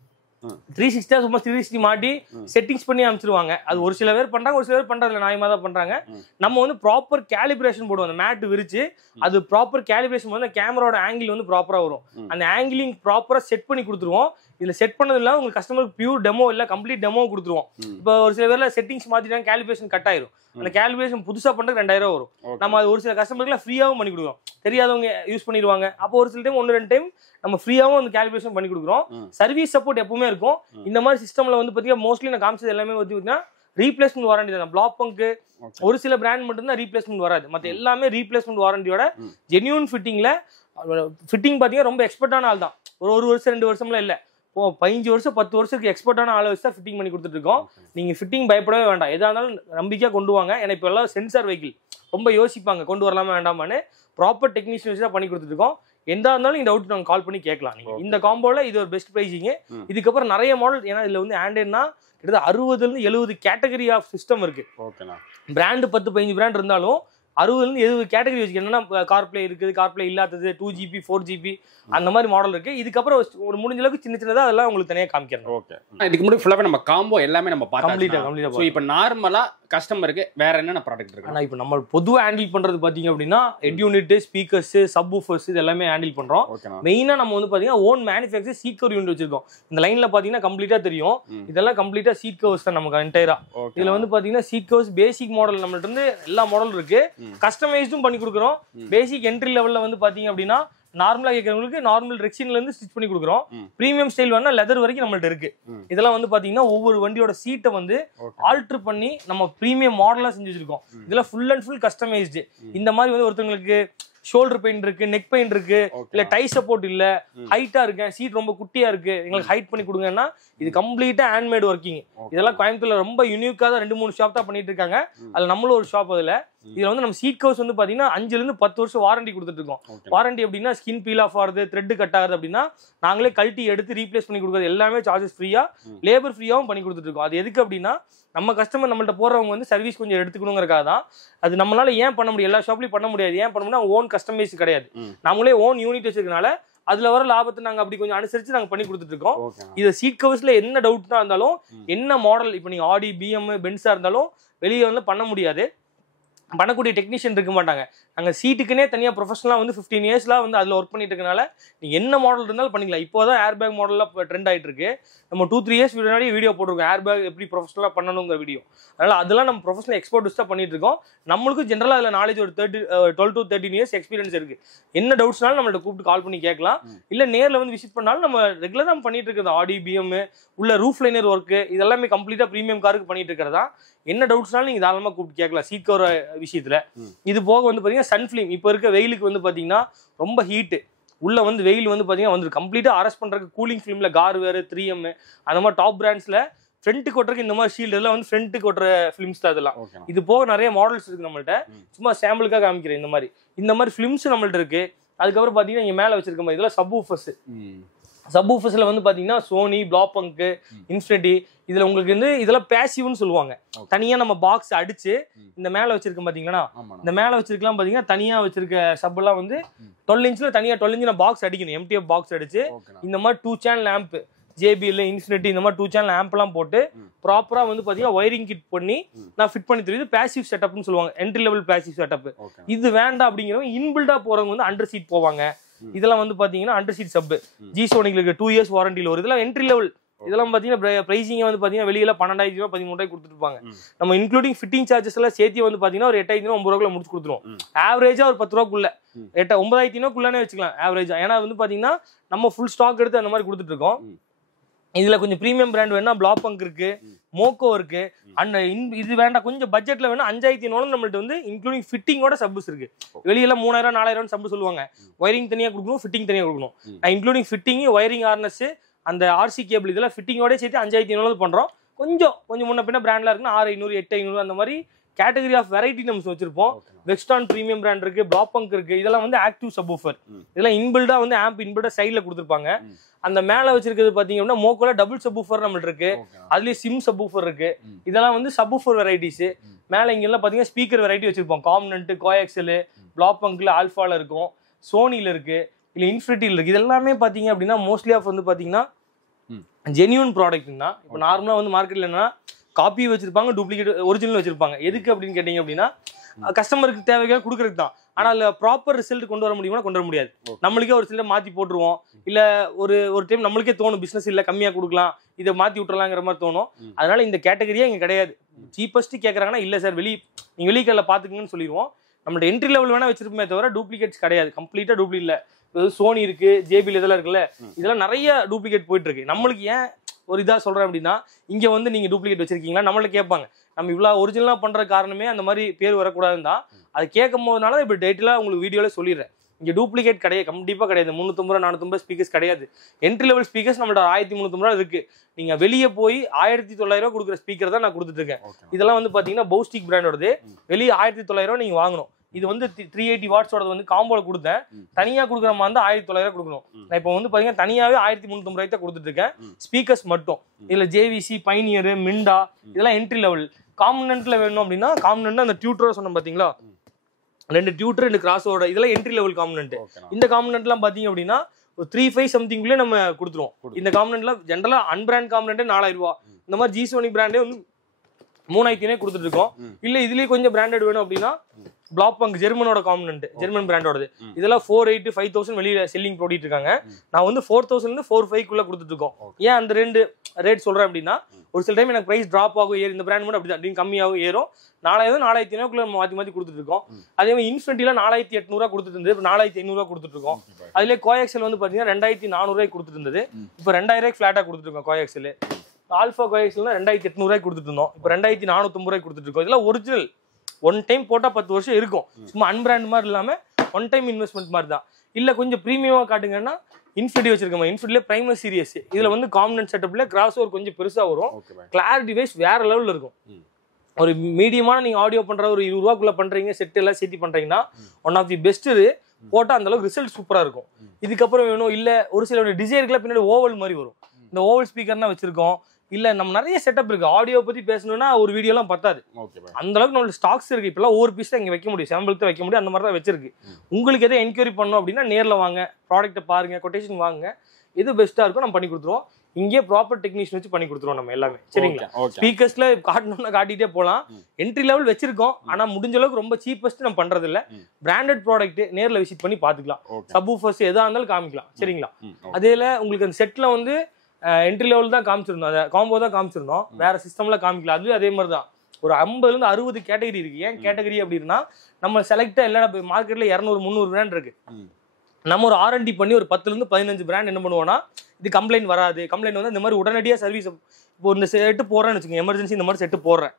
360 சும்மா 360 மாட்டி செட்டிங்ஸ் பண்ணி அமைச்சிருவாங்க. அது ஒரு சில பேர் பண்றாங்க, ஒரு சில பேர் பண்றதுல நியாயமா தான் பண்றாங்க. நம்ம வந்து ப்ராப்பர் கேலிப்ரேஷன் போடுவோம். அந்த மேட் விரிச்சு அது ப்ராப்பர் கேலிப்ரேஷன் வந்து கேமராவோட ஆங்கிள் வந்து ப்ராப்பரா வரும். அந்த ஆங்கிளிங் ப்ராப்பரா செட் பண்ணி கொடுத்துருவோம். இதுல செட் பண்ணது இல்ல உங்களுக்கு கஸ்டமருக்கு பியூர் டெமோ இல்ல கம்ப்ளீட் டெமோ கொடுத்துருவோம். இப்போ ஒரு சில பேர்ல செட்டிங்ஸ் மாத்திட்டாங்க, கேலிப்ரேஷன் கட் ஆயிரும். அந்த கேலிப்ரேஷன் புதுசா பண்றதுக்கு 2,000 வரும். நம்ம அது ஒரு சில கஸ்டமருக்கு ஃப்ரீயாவும் பண்ணி கொடுக்குறோம். தெரியாதவங்க யூஸ் பண்ணிடுவாங்க. அப்போ ஒரு சில டைம் 1-2 டைம் நம்ம ஃப்ரீயாவும் அந்த கேலிப்ரேஷன் பண்ணி கொடுக்குறோம். சர்வீஸ் சப்போர்ட் எப்பவுமே இருக்கும். இந்த மாதிரி சிஸ்டம்ல வந்து பாத்தீங்கன்னா மோஸ்ட்லி நான் காமிச்சது எல்லாமே வந்து ரீப்ளேஸ்மெண்ட் வாரண்டி தான். பிளாப்பாங்க்கு ஒரு சில பிராண்ட் மட்டும் தான் ரீப்ளேஸ்மெண்ட் வராது. மற்ற எல்லாமே ரீப்ளேஸ்மெண்ட் வாரண்டியோட ஜென்யூன் ஃபிட்டிங்ல. ஃபிட்டிங் பாத்தீங்கன்னா ரொம்ப எக்ஸ்பர்ட்டான ஆள் தான். ஒரு வருஷம் 2 வருஷம்லாம் இல்ல, 15 வருஷம் 10 வருஷத்துக்கு எக்ஸ்பர்ட்டான ஆளை வச்சு தான் ஃபிட்டிங் பண்ணி கொடுத்துட்டு இருக்கோம். நீங்க ஃபிட்டிங் பயப்படவே வேண்டாம். எதா இருந்தாலும் நம்பிக்கையா கொண்டு வாங்க. ஏன்னா இப்போ எல்லாம் சென்சார் வெஹிக்கிள் ரொம்ப யோசிப்பாங்க கொண்டு வரலாமா வேண்டாமான்னு. ப்ராப்பர் டெக்னீஷியன் வச்சு தான் பண்ணி கொடுத்துட்டு இருக்கோம். எந்தா இருந்தாலும் நீங்க டவுட் நாங்க கால் பண்ணி கேட்கலாம். நீங்க இந்த காம்போல இது ஒரு பெஸ்ட் பிரைசிங். இதுக்கப்புறம் நிறைய மாடல், ஏன்னா இதுல வந்து ஆண்ட்ராய்ட்னா கிட்டத்தட்ட 60-70 கேட்டகரி ஆஃப் சிஸ்டம் இருக்கு. பிராண்டு 10-15 பிராண்ட் இருந்தாலும் 60-70 கேட்டகரி வச்சுக்க. என்னன்னா கார்ப்ளே இருக்குது, கார்ப்ளே இல்லாதது, 2GB 4GB அந்த மாதிரி மாடல் இருக்கு. இதுக்கப்புறம் ஒரு முடிஞ்ச அளவுக்கு சின்ன சின்னதா அதெல்லாம் உங்களுக்கு தனியாக காமிக்கிறேன். ஓகே, இதுக்கு முன்னாடி ஃபுல்லாவே நம்ம காம்போ எல்லாமே நம்ம கம்ப்ளீட்டா. ஸோ இப்போ நார்மலா கஸ்டமருக்கு வேற என்னென்ன ப்ராடக்ட் இருக்கு? ஆனால் இப்போ நம்ம பொதுவாக ஹேண்டில் பண்றது பாத்தீங்க அப்படின்னா head unit, speakers, subwoofers இது எல்லாமே ஹேண்டில் பண்றோம். மெயினா நம்ம வந்து பாத்தீங்கன்னா own manufacture seat cover unit வச்சிருக்கோம். இந்த லைன்ல பாத்தீங்கன்னா கம்ப்ளீட்டா தெரியும். இதெல்லாம் கம்ப்ளீட்டா சீட் கவர்ஸ் தான் நமக்கு என்டையரா. இதுல வந்து பாத்தீங்கன்னா சீட் கவர்ஸ் பேசிக் மாடல் நம்மள்ட்ட இருந்து எல்லா மாடலும் இருக்கு. கஸ்டமைஸ்டும் பண்ணி கொடுக்குறோம். பேசிக் என்ட்ரி லெவல்ல வந்து பாத்தீங்க அப்படின்னா நார்மலா கேட்கறவங்களுக்கு நார்மல் ரெக்ஸின்ல இருந்து ஸ்டிச் பண்ணி கொடுக்குறோம். பிரீமியம் ஸ்டைல் வேணா லெதர் வரைக்கும் நம்மள்ட்ட இருக்கு. இதெல்லாம் வந்து பாத்தீங்கன்னா ஒவ்வொரு வண்டியோட சீட்டை வந்து ஆல்டர் பண்ணி நம்ம பிரீமியம் மாடலா செஞ்சு வச்சிருக்கோம். இதெல்லாம் ஃபுல் அண்ட் ஃபுல் கஸ்டமைஸ்டு. இந்த மாதிரி வந்து ஒருத்தவங்களுக்கு ஷோல்டர் பெயின் இருக்கு, நெக் பெயின் இருக்கு, இல்ல டை சப்போர்ட் இல்ல, ஹைட்டா இருக்கு, சீட் ரொம்ப குட்டியா இருக்கு, எங்களுக்கு ஹைட் பண்ணி கொடுங்கன்னா இது கம்ப்ளீட்டா ஹேண்ட்மேட் ஒர்க்கிங். இதெல்லாம் கோயம்புத்தூர்ல ரொம்ப யூனிக்கா தான் 2-3 ஷாப் தான் பண்ணிட்டு இருக்காங்க. அதுல நம்மளும் ஒரு ஷாப். அதுல இதுல வந்து நம்ம சீட் கவர்ஸ் வந்து பாத்தீங்கன்னா 5-10 வருஷம் வாரண்டி கொடுத்துட்டு இருக்கோம். வாரண்டி அப்படின்னா ஸ்கின் பீல் ஆஃப் ஆகுது, த்ரெட் கட் ஆகுது அப்படின்னா நாங்களே கழட்டி எடுத்து ரீப்ளேஸ் பண்ணி கொடுக்குறது எல்லாமே சார்ஜஸ் ஃப்ரீயா, லேபர் ஃப்ரீயாவும் பண்ணி கொடுத்துட்டு இருக்கோம். அது எதுக்கு அப்படின்னா நம்ம கஸ்டமர் நம்மள்ட்ட போறவங்க வந்து சர்வீஸ் கொஞ்சம் எடுத்துக்கணுங்கிறக்காக தான். அது நம்மளால ஏன் பண்ண முடியும், எல்லா ஷாப்லயும் பண்ண முடியாது. ஏன் பண்ண முடியும்னா ஓன் கஸ்டமைஸ் கிடையாது. நம்மளே ஓன் யூனிட் வச்சிருக்கனால அதுல வர லாபத்தை நாங்க அப்படி கொஞ்சம் அனுசரிச்சு நாங்க பண்ணி கொடுத்துட்டு இருக்கோம். இது சீட் கவர்ஸ்ல என்ன டவுட்னா இருந்தாலும், என்ன மாடல், இப்போ நீங்க ஆடி, பிஎம், பென்ஸா இருந்தாலும் வெளியே வந்து பண்ண முடியாது. பண்ணக்கூடிய டெக்னீஷியன் இருக்க மாட்டாங்க. நாங்க சீட்டுக்குனே தனியா ப்ரொஃபஷனலா வந்து 15 இயர்ஸ்லாம் வந்து அதுல ஒர்க் பண்ணிட்டு இருக்கனால நீங்க என்ன மாடல் இருந்தாலும் பண்ணிக்கலாம். இப்போதான் ஏர் பேக் மாடல்லாம் ட்ரெண்ட் ஆயிட்டு இருக்கு. நம்ம 2-3 இயர்ஸ் முன்னாடி வீடியோ போட்டிருக்கோம் ஏர் பேக் எப்படி ப்ரொஃபஷனலா பண்ணணுங்கிற வீடியோ. அதனால அதெல்லாம் நம்ம ப்ரொஃபஷனல் எக்ஸ்பர்ட்ஸ் தான் பண்ணிட்டு இருக்கோம். நம்மளுக்கு ஜென்ரலா அதுல நாலேஜ் ஒரு 12-13 இயர்ஸ் எக்ஸ்பீரியன்ஸ் இருக்கு. என்ன டவுட்ஸ்னாலும் நம்மள்ட்ட கூப்பிட்டு கால் பண்ணி கேட்கலாம். இல்ல நேர்ல வந்து விசிட் பண்ணாலும் நம்ம ரெகுலரா நம்ம பண்ணிட்டு இருக்கிறது ஆடி, பிஎம் உள்ள ரூஃப் லைனர் ஒர்க் இதெல்லாமே கம்ப்ளீட்டா பிரீமியம் காருக்கு பண்ணிட்டு இருக்கிறதா. என்ன டவுட்ஸ்னாலும் நீங்க தாராளமா கூப்பிட்டு கேட்கலாம் சீட் கவர் விஷயத்துல. இது போக வந்து பாத்தீங்கன்னா சன்ஃபிலிம் இப்போ இருக்க வெயிலுக்கு வந்து பாத்தீங்கன்னா ரொம்ப ஹீட் உள்ள வந்து வெயில் வந்து பாத்தீங்கன்னா வந்து கம்ப்ளீட்டா அரெஸ்ட் பண்றதுக்கு கூலிங் ஃபிலிம்ல கார்வேர், 3M அந்த மாதிரி டாப் பிராண்ட்ஸ்ல ஃப்ரண்ட்டுக்கு ஒட்டுறதுக்கு இந்த மாதிரி ஷீல்டு எல்லாம் வந்து ஃப்ரண்ட்டுக்கு ஒட்டுற ஃபிலிம்ஸ் தான் இதெல்லாம். இது போக நிறைய மாடல்ஸ் இருக்கு நம்மள்ட்ட. சும்மா சாம்பிளுக்காக காமிக்கிறேன். இந்த மாதிரி ஃபிலிம்ஸ் நம்மள்ட்ட இருக்கு. அதுக்கப்புறம் பாத்தீங்கன்னா இங்க மேல வச்சிருக்க மாதிரி இதெல்லாம் சப் ஊஃபர்ஸ். சப் ஊஃபர்ஸ்ல வந்து பாத்தீங்கன்னா சோனி, பிளாபங்க், இன்ஃபினிட்டி இதுல உங்களுக்கு வந்து இதெல்லாம் பேசிவ்னு சொல்லுவாங்க. தனியா நம்ம பாக்ஸ் அடிச்சு இந்த மேல வச்சிருக்கோம் பாத்தீங்கன்னா, இந்த மேல வச்சிருக்கலாம் பாத்தீங்கன்னா தனியா வச்சிருக்க சப் எல்லாம் வந்து 12 இன்ச்ல தனியா 12 இன்ச் பாக்ஸ் அடிக்கணும். எம்டிஎஃப் பாக்ஸ் அடிச்சு இந்த மாதிரி 2 சேனல் ஆம்ப், JBL, இன்ஃபினிட்டி இந்த மாதிரி 2 சேனல் ஆம்ப் எல்லாம் போட்டு ப்ராப்பரா வந்து பாத்தீங்கன்னா ஒயரிங் கிட் பண்ணி நான் ஃபிட் பண்ணி தருது. பேசிவ் செட்டப்னு சொல்லுவாங்க, என்ட்ரி லெவல் பேசிவ் செட்டப். இது வேண்டாம் அப்படிங்கிறவங்க இன்பில்டா போறவங்க வந்து அண்டர் சீட் போவாங்க. இதெல்லாம் வந்து பாத்தீங்கன்னா அண்டர் சீட் சப் ஜி சோனிக்ல இருக்க 2 இயர்ஸ் வாரண்டில வரும். இதெல்லாம் என்ட்ரி லெவல். இதெல்லாம் பாத்தீங்கன்னா பிரைசிங் வந்து பாத்தீங்கன்னா வெளியில 12,000 ரூபாய் 13,000 கொடுத்துட்டு இருப்பாங்க. நம்ம இன்க்ளூடிங் ஃபிட்டிங் சார்ஜஸ் எல்லாம் சேர்த்து வந்து பாத்தீங்கன்னா ஒரு 8,500 9 ரூபாய்க்குள்ள முடிச்சு கொடுத்துருவோம். ஆவரேஜா ஒரு 10 ரூபாய்க்குள்ள 9,500 வச்சுக்கலாம் ஆவரேஜா. ஏன்னா வந்து பாத்தீங்கன்னா நம்ம ஃபுல் ஸ்டாக் எடுத்து அந்த மாதிரி கொடுத்துட்டு இருக்கோம். இதுல கொஞ்சம் பிரீமியம் பிராண்ட் வேணா பிளாபங்க் இருக்கு, மோக்கோ இருக்கு. அண்ட் இது வேண்டாம் கொஞ்சம் பட்ஜெட்ல வேணா 5,500 நம்மள்ட்ட வந்து இன்க்ளூடிங் ஃபிட்டிங்கோட சப்ஸ் இருக்கு. வெளியில 3,000 4,000 சப் சொல்லுவாங்க. ஒயரிங் தனியா கொடுக்கணும், ஃபிட்டிங் தனியா கொடுக்கணும். இன்க்ளூடிங் ஃபிட்டிங், ஒயரிங் ஹார்னஸ், அந்த RC கேபிள் இதெல்லாம் ஃபிட்டிங்கோட சேர்த்து 5,500 பண்றோம். கொஞ்சம் முன்ன பின்ன பிராண்ட்ல இருக்குன்னா 6,500 8,500 அந்த மாதிரி கேட்டகரி ஆஃப் வெரைட்டி நம்ம வச்சிருப்போம். வெக்ஸ்டான் பிரீமியம் பிராண்ட் இருக்கு, பிளாபங்க் இருக்கு. இதெல்லாம் வந்து ஆக்டிவ் சப்வூஃபர். இதெல்லாம் இன்பில்டா வந்து ஆம்ப் இன்பில்டா சைட்ல கொடுத்துருப்பாங்க. அந்த மேல வச்சிருக்கிறது பாத்தீங்க அப்படின்னா மோக்கோல டபுள் சப்வூஃபர் நம்மள்ட்ட இருக்கு. அதுலயே சிம் சப்வூஃபர் இருக்கு. இதெல்லாம் வந்து சப்வூஃபர் வெரைட்டிஸ். மேல இங்க எல்லாம் பாத்தீங்கன்னா ஸ்பீக்கர் வெரைட்டி வச்சிருப்போம். காம்னன்ட், கோஎக்ஸல், பிளாபங்க்ல, ஆல்பால இருக்கும், சோனில இருக்கு, இல்ல இன்ஃபினிட்டில இருக்கு. இதெல்லாமே பாத்தீங்க அப்படின்னா மோஸ்ட்லி ஆஃப் வந்து பாத்தீங்கன்னா ஜென்யூன் ப்ராடக்ட் தான். இப்போ நார்மலா வந்து மார்க்கெட்ல என்னன்னா காப்பி வச்சிருப்பாங்க, டூப்ளிகேட் ஒரிஜினல் வச்சிருப்பாங்க. எதுக்கு அப்படின்னு கேட்டீங்க அப்படின்னா கஸ்டமருக்கு தேவையாக கொடுக்கறது தான். ஆனா அதுல ப்ராப்பர் ரிசல்ட் கொண்டு வர முடியுமா? கொண்டு வர முடியாது. நம்மளுக்கே ஒரு சில மாத்தி போட்டுருவோம். இல்ல ஒரு டைம் நம்மளுக்கே தோணும் பிசினஸ் இல்ல கம்மியா கொடுக்கலாம், இதை மாத்தி விட்டுறலாங்கிற மாதிரி தோணும். அதனால இந்த கேட்டகரியே இங்க கிடையாது. சீப்பஸ்ட் கேட்கறாங்கன்னா இல்ல சார் நீங்க வெளிக்கல்ல பாத்துக்கங்கன்னு சொல்லிடுவோம். நம்மளோட என்ட்ரி லெவல் வேணா வச்சிருப்போமே தவிர டூப்ளிகேட்ஸ் கிடையாது. கம்ப்ளீட்டா டூப்ளிகேட் இல்ல. சோனி இருக்கு, JBL இதெல்லாம் இருக்குல்ல, இதெல்லாம் நிறைய டூப்ளிகேட் போயிட்டு இருக்கு. நம்மளுக்கு ஏன் ஒரு இதா சொல்றேன் அப்படின்னா இங்க வந்து நீங்க டூப்ளிகேட் வச்சிருக்கீங்களா நம்மள கேட்பாங்க. நம்ம இவ்வளவு ஒரிஜினலா பண்ற காரணமே அந்த மாதிரி பேர் வரக்கூடாதுன்னு தான். அது கேட்கும் போதுனால இப்ப டேட்டா உங்களுக்கு வீடியோல சொல்லிடுறேன். இங்க டூப்ளிகேட் கிடையாது, கண்டிப்பா கிடையாது. 350 450 ஸ்பீக்கர்ஸ் கிடையாது. என்ட்ரி லெவல் ஸ்பீக்கர்ஸ் நம்மளோட 1350 இருக்கு. நீங்க வெளியே போய் 1,900 கொடுக்குற ஸ்பீக்கர் தான் நான் கொடுத்துட்டு இருக்கேன். இதெல்லாம் வந்து பாத்தீங்கன்னா பௌஸ்டிக் பிராண்டோடது. வெளியே 1,900 நீங்க வாங்கணும். இது வந்து 380 வாட்ஸோட வந்து காம்போல கொடுத்தேன். தனியா கொடுக்குற மாதிரி இருந்தா 1900 கொடுக்கணும். நான் இப்போ வந்து பாத்தீங்கன்னா தனியாவே 1350 தான் கொடுத்துட்டு இருக்கேன். ஸ்பீக்கர்ஸ் மட்டும். இதுல ஜேவிசி, பைனியர், மிண்டா இதெல்லாம் என்ட்ரி லெவல். காம்பனன்ட்ல வேணும் அப்படின்னா காம்பனன்ட் அந்த டியூட்டர் சொன்னோம் பாத்தீங்களா, 2 டியூட்டர் 2 கிராஸோட இதெல்லாம் என்ட்ரி லெவல் காம்பனன்ட். இந்த காம்பனன்ட்லாம் பாத்தீங்க அப்படின்னா ஒரு 35 சம்திங்குள்ளே நம்ம கொடுத்துருவோம். இந்த காம்பனன்ட்லாம் ஜென்ரலா அன்பிராண்ட் காம்பனன்ட்டே 4000 ரூபா. இந்த மாதிரி ஜி-சோனி பிராண்டே வந்து 3500 கொடுத்துட்டு இருக்கோம். இல்ல இதுலயே கொஞ்சம் பிராண்டட் வேணும் அப்படின்னா பிளாப்பங்க் ஜெர்மனோட காம்பனன்ட், ஜெர்மன் பிராண்டோடது. இதெல்லாம் 4800 5000 வெளியில செல்லிங் போட்டிட்டு இருக்காங்க. நான் வந்து 4000 இருந்து 4500 கொடுத்துட்டு இருக்கோம். ஏன் அந்த ரெண்டு ரேட் சொல்றேன் அப்படின்னா ஒரு சில டைம் எனக்கு பிரைஸ் டிராப் ஆகும், ஏறும். இந்த பிராண்ட் மட்டும் அப்படி கம்மியாகும், ஏறும். 4000 4500 மாத்தி கொடுத்துட்டு இருக்கோம். அதே மாதிரி இன்ஃபினிட்டில 4800 கொடுத்துட்டு இருந்தது, இப்போ 4500 கொடுத்துட்டு இருக்கோம். அதுல கோஎக்ஸல் வந்து பாத்தீங்கன்னா 2400 கொடுத்துட்டு இருந்தது, இப்போ 2000 ஃபிளாட்டா கொடுத்துட்டு இருக்கோம். கோஎக்ஸல் ஆல்பா கோஎக்ஸல் 2800 கொடுத்துட்டு இருந்தோம், இப்போ 2450 கொடுத்துட்டு இருக்கோம். இதெல்லாம் ஒரிஜினல். ஒன் டைம் போட்டா 10 வருஷம் இருக்கும். சும்மா அன்பிராண்ட் மாதிரி இல்லாம ஒன் டைம் இன்வெஸ்ட்மெண்ட் மாதிரி தான். இல்ல கொஞ்சம் பிரீமியமா காட்டுங்கன்னா இன்ஃபினிட்டி வச்சிருக்கோம். இன்ஃபினிட்டில பிரைமரி சீரியஸ். இதுல வந்து காம்பனன்ட் செட்டப்ல கிராஸ் ஓவர் கொஞ்சம் பெருசா வரும். கிளாரிட்டி வைஸ் வேற லெவல்ல இருக்கும். ஒரு மீடியமான நீங்க ஆடியோ பண்ற ஒரு 20 ரூபாய்க்குள்ள பண்றீங்க, செட் எல்லாம் சேர்த்து பண்றீங்கன்னா ஒன் ஆஃப் தி பெஸ்ட். போட்டா அந்த அளவுக்கு ரிசல்ட் சூப்பரா இருக்கும். இதுக்கப்புறம் வேணும் இல்ல ஒரு சில டிசைனுக்குலாம் பின்னாடி ஓவல் மாதிரி வரும். இந்த ஓவல் ஸ்பீக்கர்னா வச்சிருக்கோம். இல்ல நம்ம நிறைய செட்டப் இருக்கு. ஆடியோ பத்தி பேசணும்னா ஒரு வீடியோ எல்லாம் பத்தாது. அந்த அளவுக்கு நம்மளோட ஸ்டாக்ஸ் இருக்கு. இப்பெல்லாம் ஒவ்வொரு பீஸ் தான் இங்க வைக்க முடியும், சாம்பிள் தான் வைக்க முடியும். அந்த மாதிரி தான் வச்சிருக்கு. உங்களுக்கு எதை என்கொயரி பண்ணணும் அப்படின்னா நேர்ல வாங்க, ப்ராடக்ட்டை பாருங்க, கொட்டேஷன் வாங்க. எது பெஸ்ட்டா இருக்கும் நம்ம பண்ணி கொடுத்துருவோம். இங்கே ப்ராப்பர் டெக்னீஷியன் வச்சு பண்ணி கொடுத்துருவோம் நம்ம எல்லாமே. சரிங்களா? ஸ்பீக்கர்ஸ்ல காட்டணும்னா காட்டிட்டே போகலாம். என்ட்ரி லெவல் வச்சிருக்கோம். ஆனா முடிஞ்ச அளவுக்கு ரொம்ப சீப்பஸ்ட் நம்ம பண்றது இல்ல. பிராண்டட் ப்ராடக்ட் நேர்ல விசிட் பண்ணி பாத்துக்கலாம். சப்வூஃபர்ஸ் எதா இருந்தாலும் காமிக்கலாம். சரிங்களா? அதேல உங்களுக்கு அந்த செட்ல வந்து என்ட்ரி லெவல் தான் காமிச்சிருந்தோம், அதை காம்போ தான் காமிச்சிருந்தோம். வேற சிஸ்டம்ல காமிக்கல. அதுவும் அதே மாதிரி தான். ஒரு 50 இருந்து 60 கேட்டகரி இருக்கு. ஏன் கேட்டகரி அப்படின்னா நம்ம செலக்டா எல்லா மார்க்கெட்ல 200 300 பிராண்ட் இருக்கு. நம்ம ஒரு R&D பண்ணி ஒரு 10 இருந்து 15 பிராண்ட் என்ன பண்ணுவோம்னா இது கம்ப்ளைண்ட் வராது. கம்ப்ளைண்ட் வந்து இந்த மாதிரி உடனடியாக சர்வீஸ். இப்போ இந்த செட்டு போடுறேன்னு வச்சுக்கோங்க, எமர்ஜென்சி இந்த மாதிரி செட்டு போடுறேன்,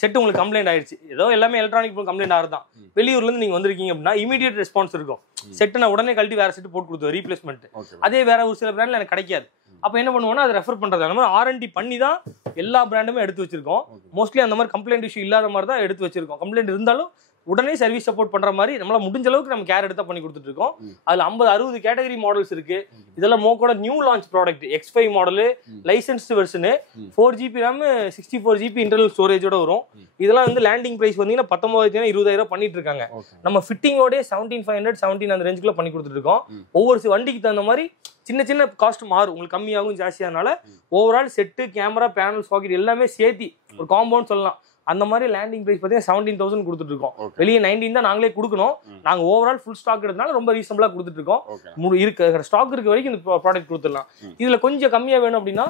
செட்டு உங்களுக்கு கம்ப்ளைண்ட் ஆயிடுச்சு, ஏதோ எல்லாமே எலக்ட்ரானிக் கம்ப்ளைண்ட் ஆகுதான், வெளியூர்ல இருந்து நீங்க வந்திருக்கீங்க அப்படின்னா இமீடியட் ரெஸ்பான்ஸ் இருக்கும். செட்டு நான் உடனே கழட்டி வேற செட்டு போட்டு கொடுத்துருவேன், ரீப்ளேஸ்மெண்ட். அதே வேற ஒரு சில பிராண்ட்ல எனக்கு கிடைக்காது. அப்ப என்ன பண்ணுவோம்னா அதை ரெஃபர் பண்றது. அந்த மாதிரி R&D பண்ணி தான் எல்லா பிராண்டுமே எடுத்து வச்சிருக்கோம். மோஸ்ட்லி அந்த மாதிரி கம்ப்ளைண்ட் இஷ்யூ இல்லாத மாதிரி தான் எடுத்து வச்சிருக்கோம். கம்ப்ளைண்ட் இருந்தாலும் உடனே சர்வீஸ் சப்போர்ட் பண்ற மாதிரி நம்மளால முடிஞ்ச அளவுக்கு நம்ம கேர் எடுத்தா பண்ணி கொடுத்துட்டு இருக்கோம். அதுல 50-60 கேட்டகரி மாடல்ஸ் இருக்கு. இதெல்லாம் மோக்கோட new launch product. X5 model, licensed version, 4GB RAM, 64GB internal ஸ்டோரேஜோட வரும். இதெல்லாம் வந்து லேண்டிங் பிரைஸ் வந்தீங்கன்னா 19,000 20,000 பண்ணிட்டு இருக்காங்க. நம்ம ஃபிட்டிங்கோட 17,500 17 அந்த ரேஞ்சுக்குள்ள பண்ணி கொடுத்துட்டு இருக்கோம். ஒவ்வொரு வண்டிக்கு தகுந்த மாதிரி சின்ன சின்ன காஸ்ட் மாறும். உங்களுக்கு கம்மியாகும் ஜாஸ்தியானால overall set, camera, panel, socket எல்லாமே சேர்த்தி ஒரு காம்பவுண்ட் சொல்லலாம். அந்த மாதிரி லேண்டிங் பிரைஸ் பார்த்தீங்கன்னா 17,000 கொடுத்துட்டு இருக்கோம். வெளியே 19 தான் நாங்களே கொடுக்கணும். நாங்க ஓவரால் ஃபுல் ஸ்டாக் எடுத்தனால ரொம்ப ரீசனபிளா கொடுத்துட்டு இருக்கோம். இருக்க ஸ்டாக் இருக்க வரைக்கும் இந்த ப்ராடக்ட் கொடுத்துடலாம். இதுல கொஞ்சம் கம்மியா வேணும் அப்படின்னா